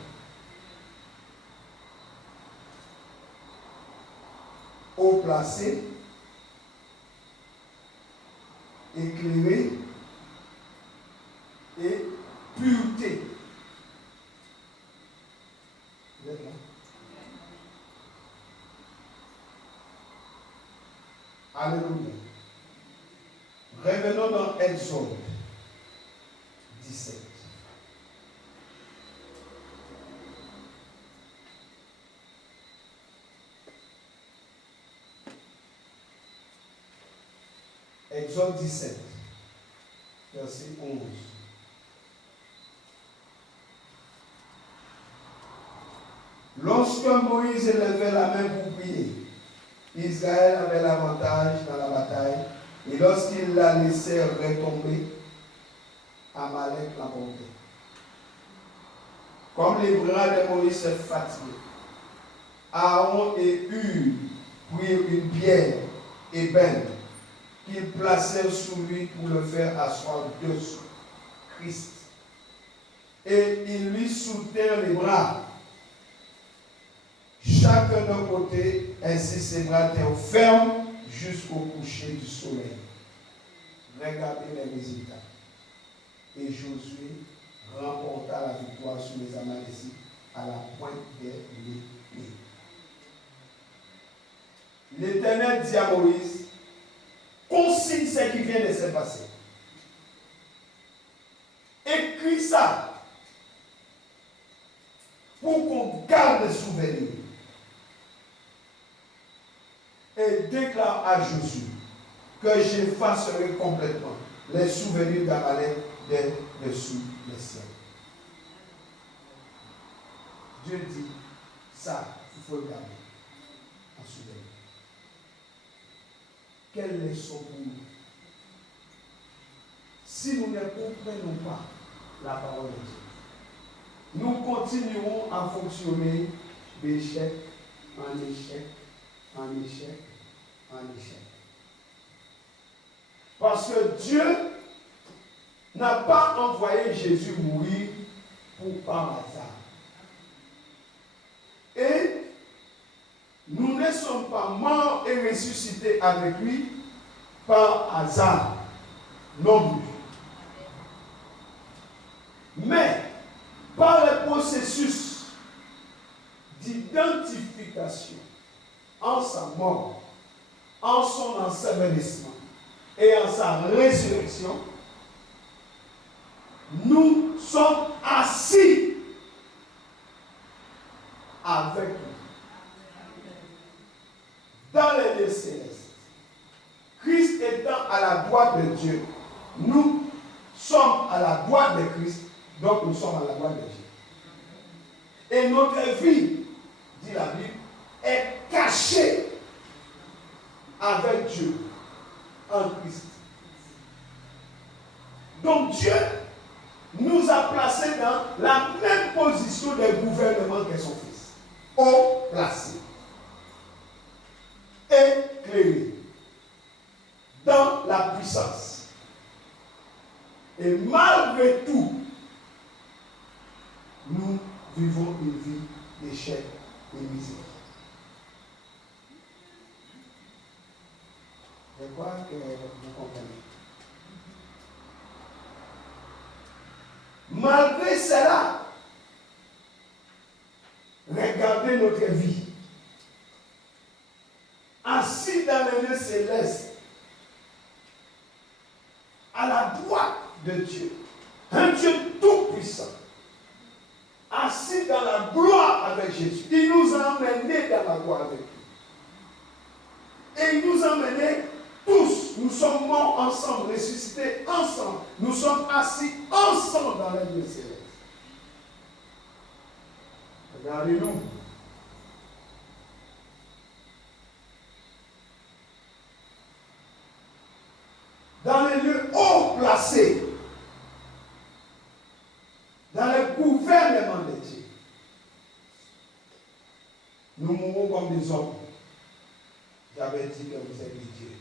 Haut placé, éclairé et pureté. Vous êtes là? Alléluia. Revenons dans Exode 17. Exode 17, verset 11. Lorsque Moïse élevait la main pour prier, Israël avait l'avantage dans la bataille, et lorsqu'il la laissait retomber, Amalek l'emportait. Comme les bras de Moïse se fatiguaient, Aaron et Hur prirent une pierre ébène qu'ils placèrent sous lui pour le faire asseoir Christ. Et ils lui soutinrent les bras, chacun d'un côté, ainsi ses bras étaient fermes jusqu'au coucher du soleil. Regardez les résultats. Et Josué remporta la victoire sur les Amalécites à la pointe de l'épée. L'Éternel dit à Moïse, consigne ce qui vient de se passer. Écris ça pour qu'on garde le souvenir. Et déclare à Josué que j'effacerai complètement les souvenirs d'Amalek dessous les cieux. Dieu dit, ça, il faut le garder en souvenir. Quelle leçon pour nous? Si nous ne comprenons pas la parole de Dieu, nous continuerons à fonctionner d'échec en échec, en échec, en échec. Parce que Dieu n'a pas envoyé Jésus mourir par hasard. Et nous ne sommes pas morts et ressuscités avec lui par hasard non plus. Mais par le processus d'identification en sa mort, en son ensevelissement et en sa résurrection, nous sommes assis avec lui dans les lieux célestes. Christ étant à la droite de Dieu, nous sommes à la droite de Christ, donc nous sommes à la droite de Dieu. Et notre vie, dit la Bible, est cachée avec Dieu en Christ. Donc Dieu nous a placés dans la même position de gouvernement que son Fils. Haut placé, éclairé, dans la puissance. Et malgré tout, nous vivons une vie d'échec et misère. Je crois que vous comprenez. Malgré cela, regardez notre vie. Assis dans les lieux célestes, à la droite de Dieu, un Dieu tout-puissant, assis dans la gloire avec Jésus. Il nous a emmenés dans la gloire avec lui. Et il nous a emmenés tous. Nous sommes morts ensemble, ressuscités ensemble. Nous sommes assis ensemble dans les lieux célestes. Regardez-nous. Dans les lieux haut placés, dans le gouvernement de Dieu, nous mourons comme des hommes. J'avais dit que vous êtes des dieux.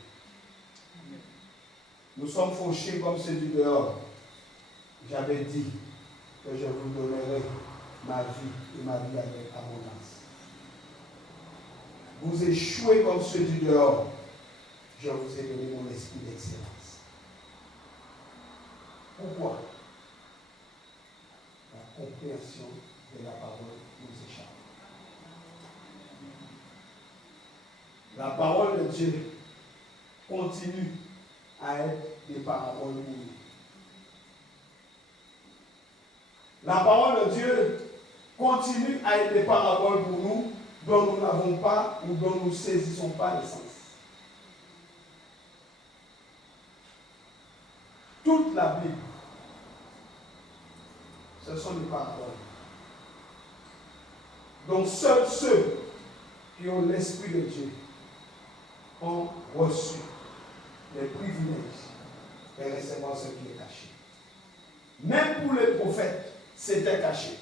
Nous sommes fauchés comme ceux du dehors. J'avais dit que je vous donnerai ma vie et ma vie avec abondance. Vous échouez comme ceux du dehors. Je vous ai donné mon esprit d'excellence. Pourquoi? La compréhension de la parole nous échappe. La parole de Dieu continue à être des paraboles pour nous. La parole de Dieu continue à être des paraboles pour nous dont nous n'avons pas ou dont nous ne saisissons pas l'essence. Toute la Bible, ce sont des paraboles. Donc seuls ceux qui ont l'Esprit de Dieu ont reçu les privilèges de recevoir ce qui est caché. Même pour les prophètes, c'était caché.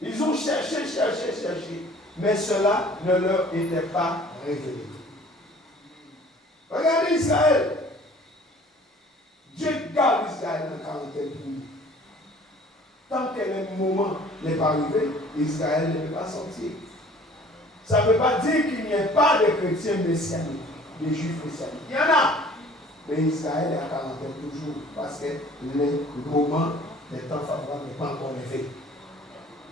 Ils ont cherché, mais cela ne leur était pas révélé. Regardez Israël. Dieu garde Israël dans la quarantaine pour tant que le moment n'est pas arrivé, Israël ne peut pas sortir. Ça ne veut pas dire qu'il n'y ait pas de chrétiens messianiques, des juifs messianiques. Il y en a. Mais Israël est à quarantaine toujours, parce que le moment des temps favorables n'est pas encore arrivé.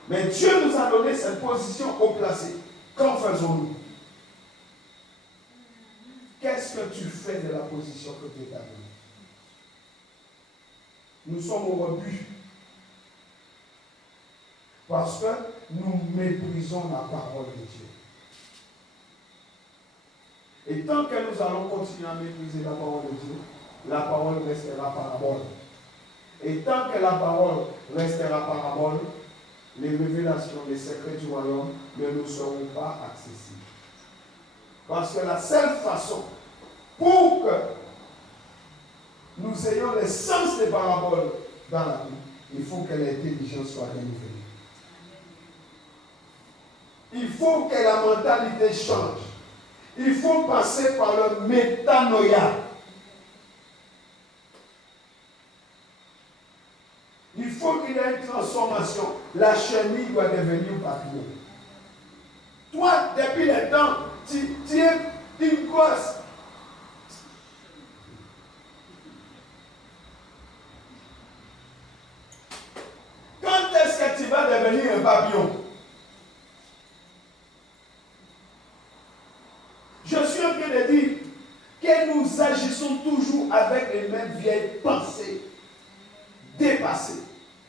Mais Dieu nous a donné cette position haut placée. Qu'en faisons-nous? Qu'est-ce que tu fais de la position que Dieu t'a donnée? Nous sommes au rebut. Parce que nous méprisons la parole de Dieu. Et tant que nous allons continuer à mépriser la parole de Dieu, la parole restera parabole. Et tant que la parole restera parabole, les révélations, les secrets du royaume ne nous seront pas accessibles. Parce que la seule façon pour que nous ayons le sens des paraboles dans la vie, il faut que l'intelligence soit renouvelée. Il faut que la mentalité change. Il faut passer par le métanoïa. Il faut qu'il y ait une transformation. La chenille doit devenir papillon. Toi, depuis le temps, tu es une gosse. Quand est-ce que tu vas devenir un papillon? Je suis en train de dire que nous agissons toujours avec les mêmes vieilles pensées dépassées.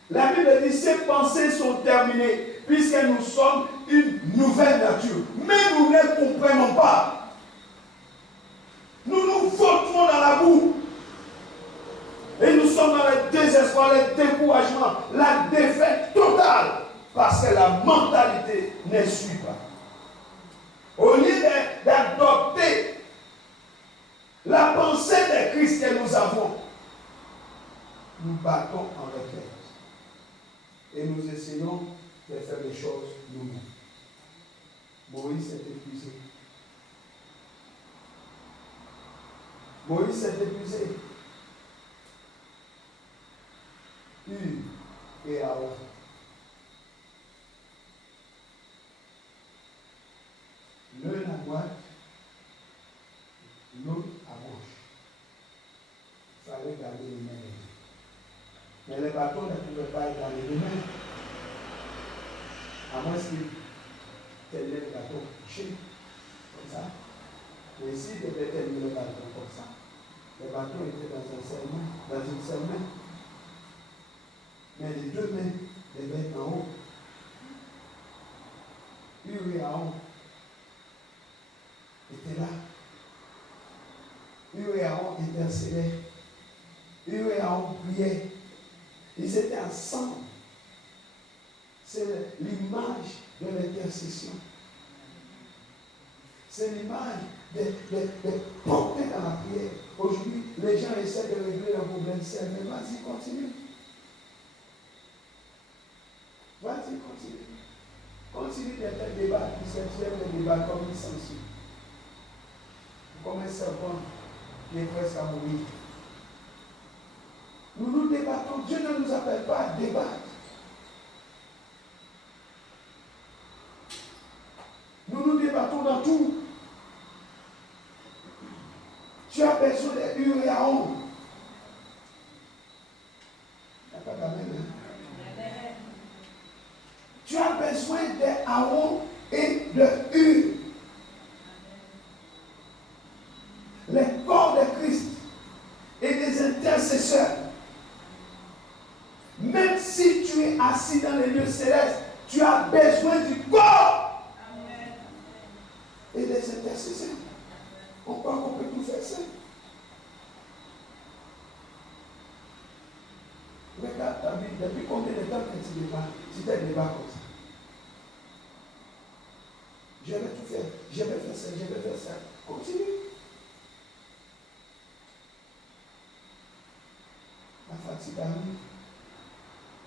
La Bible dit que ces pensées sont terminées puisque nous sommes une nouvelle nature. Mais nous ne comprenons pas. Nous nous vautrons dans la boue. Et nous sommes dans le désespoir, le découragement, la défaite totale. Parce que la mentalité ne suit pas. Au lieu d'adopter la pensée de Christ que nous avons, nous battons en retraite. Et nous essayons de faire les choses nous-mêmes. Moïse s'est épuisé. Moïse s'est épuisé. Hur et Aaron. L'un à droite, l'autre à gauche. Il fallait garder les mains. Mais les bâtons ne pouvaient pas être dans les deux mains. À moins qu'ils tenaient le bâton couché, comme ça. Mais s'ils devaient tenir le bâton comme ça, le bâton était dans une seule main. Mais les deux mains devaient être en haut. Hur et Aaron étaient là. Hur et Aaron intercédaient. Hur et Aaron priaient. Ils étaient ensemble. C'est l'image de l'intercession. C'est l'image de porter dans la prière. Aujourd'hui, les gens essaient de régler leurs problèmes seuls. Mais vas-y, continue. Vas-y, continue. Continue de faire des débats, puisque tu aimes les débats comme une censure. Comme un serpent qui est presque à mourir. Nous nous débattons. Dieu ne nous appelle pas à débattre. Nous nous débattons dans tout. Tu as besoin de Hur et Aaron. Il n'y a pas d'amen. Tu as besoin d'Aaron et de Hur. Les corps de Christ et des intercesseurs. Même si tu es assis dans les lieux célestes, tu as besoin du corps. Amen. Et des intercesseurs. On croit qu'on peut tout faire ça. Regarde ta vie, depuis combien de temps que tu débats, tu t'es débat comme ça. Je vais tout faire, je vais faire ça, je vais faire ça. Continue. La fatigue arrive.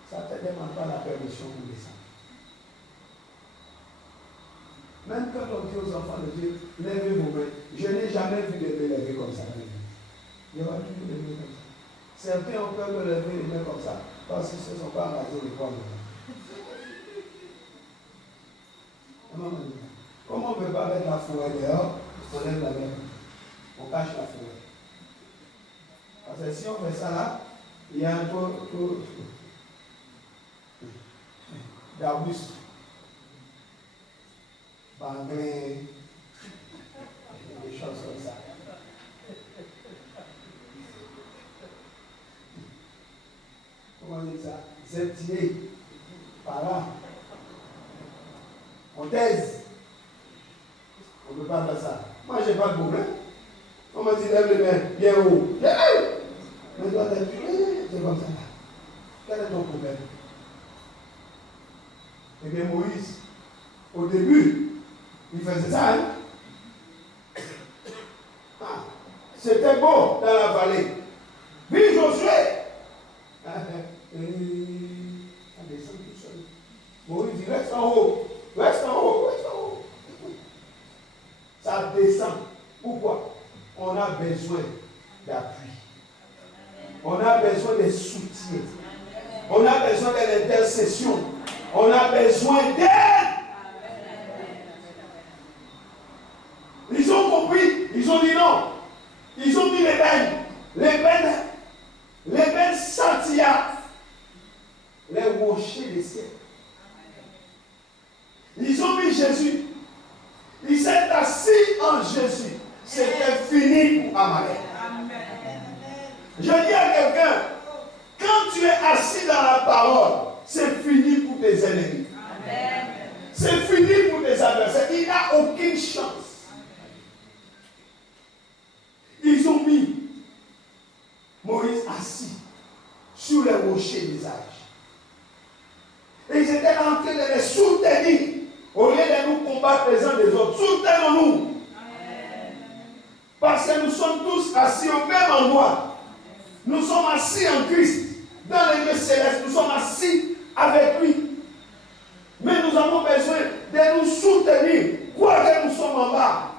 Ça ne te demande pas la permission pour descendre. Même quand on dit aux enfants de Dieu, levez vos mains. Je n'ai jamais vu les mains levées comme ça. Il y aura toujours des mains comme ça. Certains ont peur de lever les mains comme ça. Parce qu'ils ne se sont pas rasés les poils. Comment on ne peut pas mettre la forêt dehors, on lève la main, on cache la forêt. Parce que si on fait ça là, il y a un peu d'arbustes, bangrés, des choses comme ça. Comment dire ça? Zeptier, par là. On taise. On ne peut pas faire ça. Moi, je n'ai pas de problème. On m'a dit, lève les mains, bien haut. Mais toi, c'est comme ça. Quel est ton problème? Eh bien, Moïse, au début, il faisait ça. Hein? Ah, c'était beau dans la vallée. Puis Josué, ça descend tout seul. Moïse dit, reste en haut. Reste en haut, reste en haut. Ça descend. Pourquoi? On a besoin d'appui. On a besoin de soutien. On a besoin de l'intercession. On a besoin d'aide. Ils ont compris. Ils ont dit non. Ils ont mis les bennes. Les bennes sortirent. Les rochers des cieux. Ils ont mis Jésus. Il s'est assis en Jésus. C'était fini pour Amalek. Je dis à quelqu'un, quand tu es assis dans la parole, c'est fini pour tes ennemis. C'est fini pour tes adversaires. Il n'a aucune chance. Ils ont mis Moïse assis sur les rochers des âges. Et ils étaient en train de les soutenir. Au lieu de nous combattre les uns des autres, soutenons-nous. Parce que nous sommes tous assis au même endroit. Nous sommes assis en Christ. Dans les lieux célestes, nous sommes assis avec lui. Mais nous avons besoin de nous soutenir. Quoique nous sommes en bas,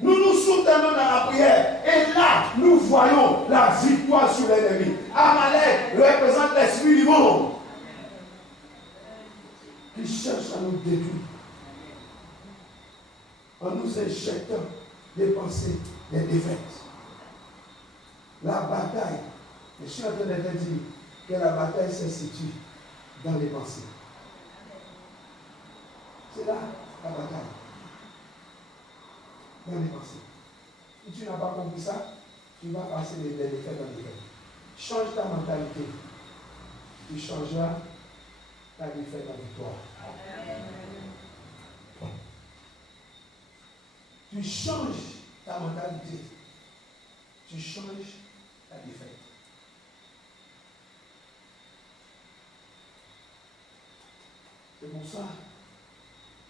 nous nous soutenons dans la prière. Et là, nous voyons la victoire sur l'ennemi. Amalek représente l'esprit du monde qui cherche à nous détruire en nous injectant des pensées, des défaites. La bataille, je suis en train de te dire que la bataille se situe dans les pensées. C'est là la bataille. Dans les pensées. Si tu n'as pas compris ça, tu vas passer des défaites dans les défaites. Change ta mentalité. Tu changeras ta défaite en victoire. Tu changes ta mentalité. Tu changes ta défaite. C'est pour ça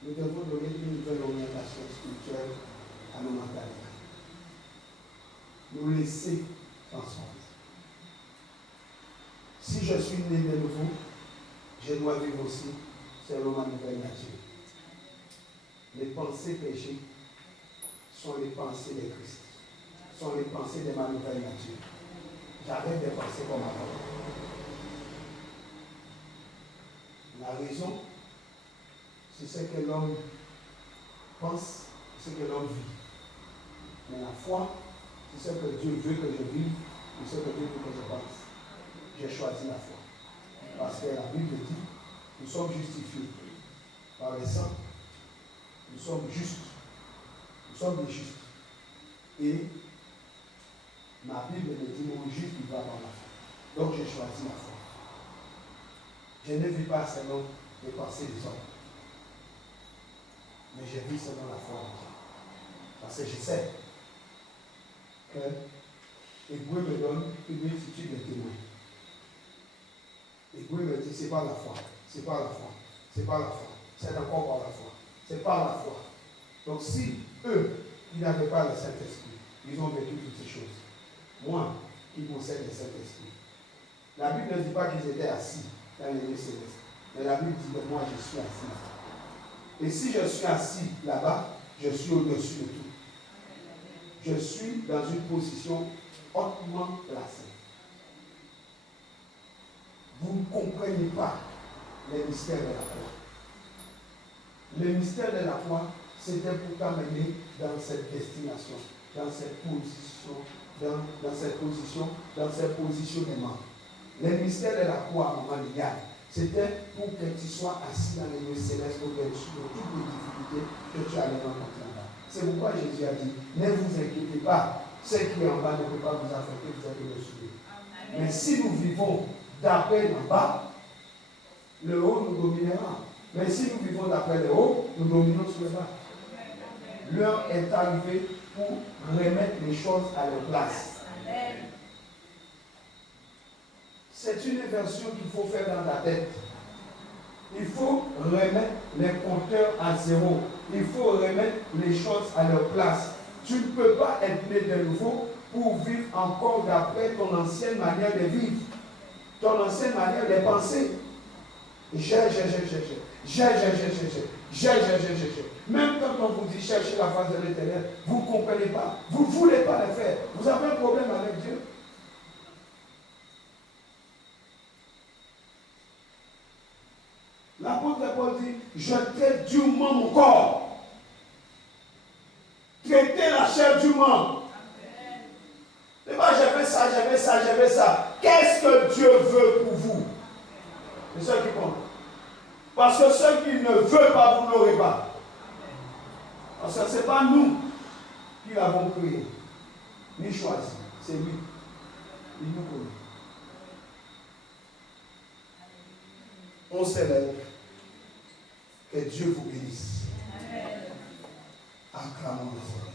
que nous devons donner une nouvelle orientation spirituelle à nos mentalités. Nous laisser transformer. Si je suis né de nouveau, je dois vivre aussi selon ma nouvelle nature. Les pensées péchées sont les pensées de Christ, sont les pensées de ma nouvelle nature. J'arrête de penser comme avant. La raison, c'est ce que l'homme pense, c'est ce que l'homme vit. Mais la foi, c'est ce que Dieu veut que je vive, et ce que Dieu veut que je pense. J'ai choisi la foi. Parce que la Bible dit, nous sommes justifiés par le sang. Nous sommes justes. Nous sommes des justes. Et ma Bible me dit, mon juste, il va par la foi. Donc j'ai choisi la foi. Je ne vis pas selon les pensées des hommes. Mais je vis selon la foi de Dieu. Parce que je sais que Hébreu me donne une multitude de témoins. Hébreu me dit, c'est pas la foi. C'est pas la foi. C'est pas la foi. C'est encore par la foi. C'est pas la foi. Donc si eux, ils n'avaient pas le Saint-Esprit, ils ont vécu toutes ces choses. Moi, qui possède le Saint-Esprit. La Bible ne dit pas qu'ils étaient assis dans les lieux célestes. Mais la Bible dit que moi, je suis assis. Et si je suis assis là-bas, je suis au-dessus de tout. Je suis dans une position hautement placée. vous ne comprenez pas les mystères de la foi. Le mystère de la foi, c'était pour t'amener dans cette destination, dans cette position, dans ce positionnement. Le mystère de la foi, maman Liliane, c'était pour que tu sois assis dans les lieux célestes au-dessus de toutes les difficultés que tu allais rencontrer là-bas. C'est pourquoi Jésus a dit, ne vous inquiétez pas, ce qui est en bas ne peut pas vous affecter, vous allez le subir. Mais si nous vivons d'après en bas, le haut nous dominera. Mais si nous vivons d'après le haut, nous dominons sur le bas. L'heure est arrivée pour remettre les choses à leur place. C'est une inversion qu'il faut faire dans ta tête. Il faut remettre les compteurs à zéro. Il faut remettre les choses à leur place. Tu ne peux pas être né de nouveau pour vivre encore d'après ton ancienne manière de vivre, ton ancienne manière de penser. Même quand on vous dit chercher la face de l'Éternel, vous ne comprenez pas. Vous ne voulez pas le faire. Vous avez un problème avec Dieu. L'apôtre Paul dit, je traite durement mon corps. Traitez la chair durement. Et moi, j'avais ça. Qu'est-ce que Dieu veut pour vous? C'est ça qui compte. Parce que ce qu'il ne veut pas, vous n'aurez pas. Parce que ce n'est pas nous qui l'avons créé, ni choisi. C'est lui. Il nous connaît. On s'élève. Que Dieu vous bénisse. Acclamons le Seigneur.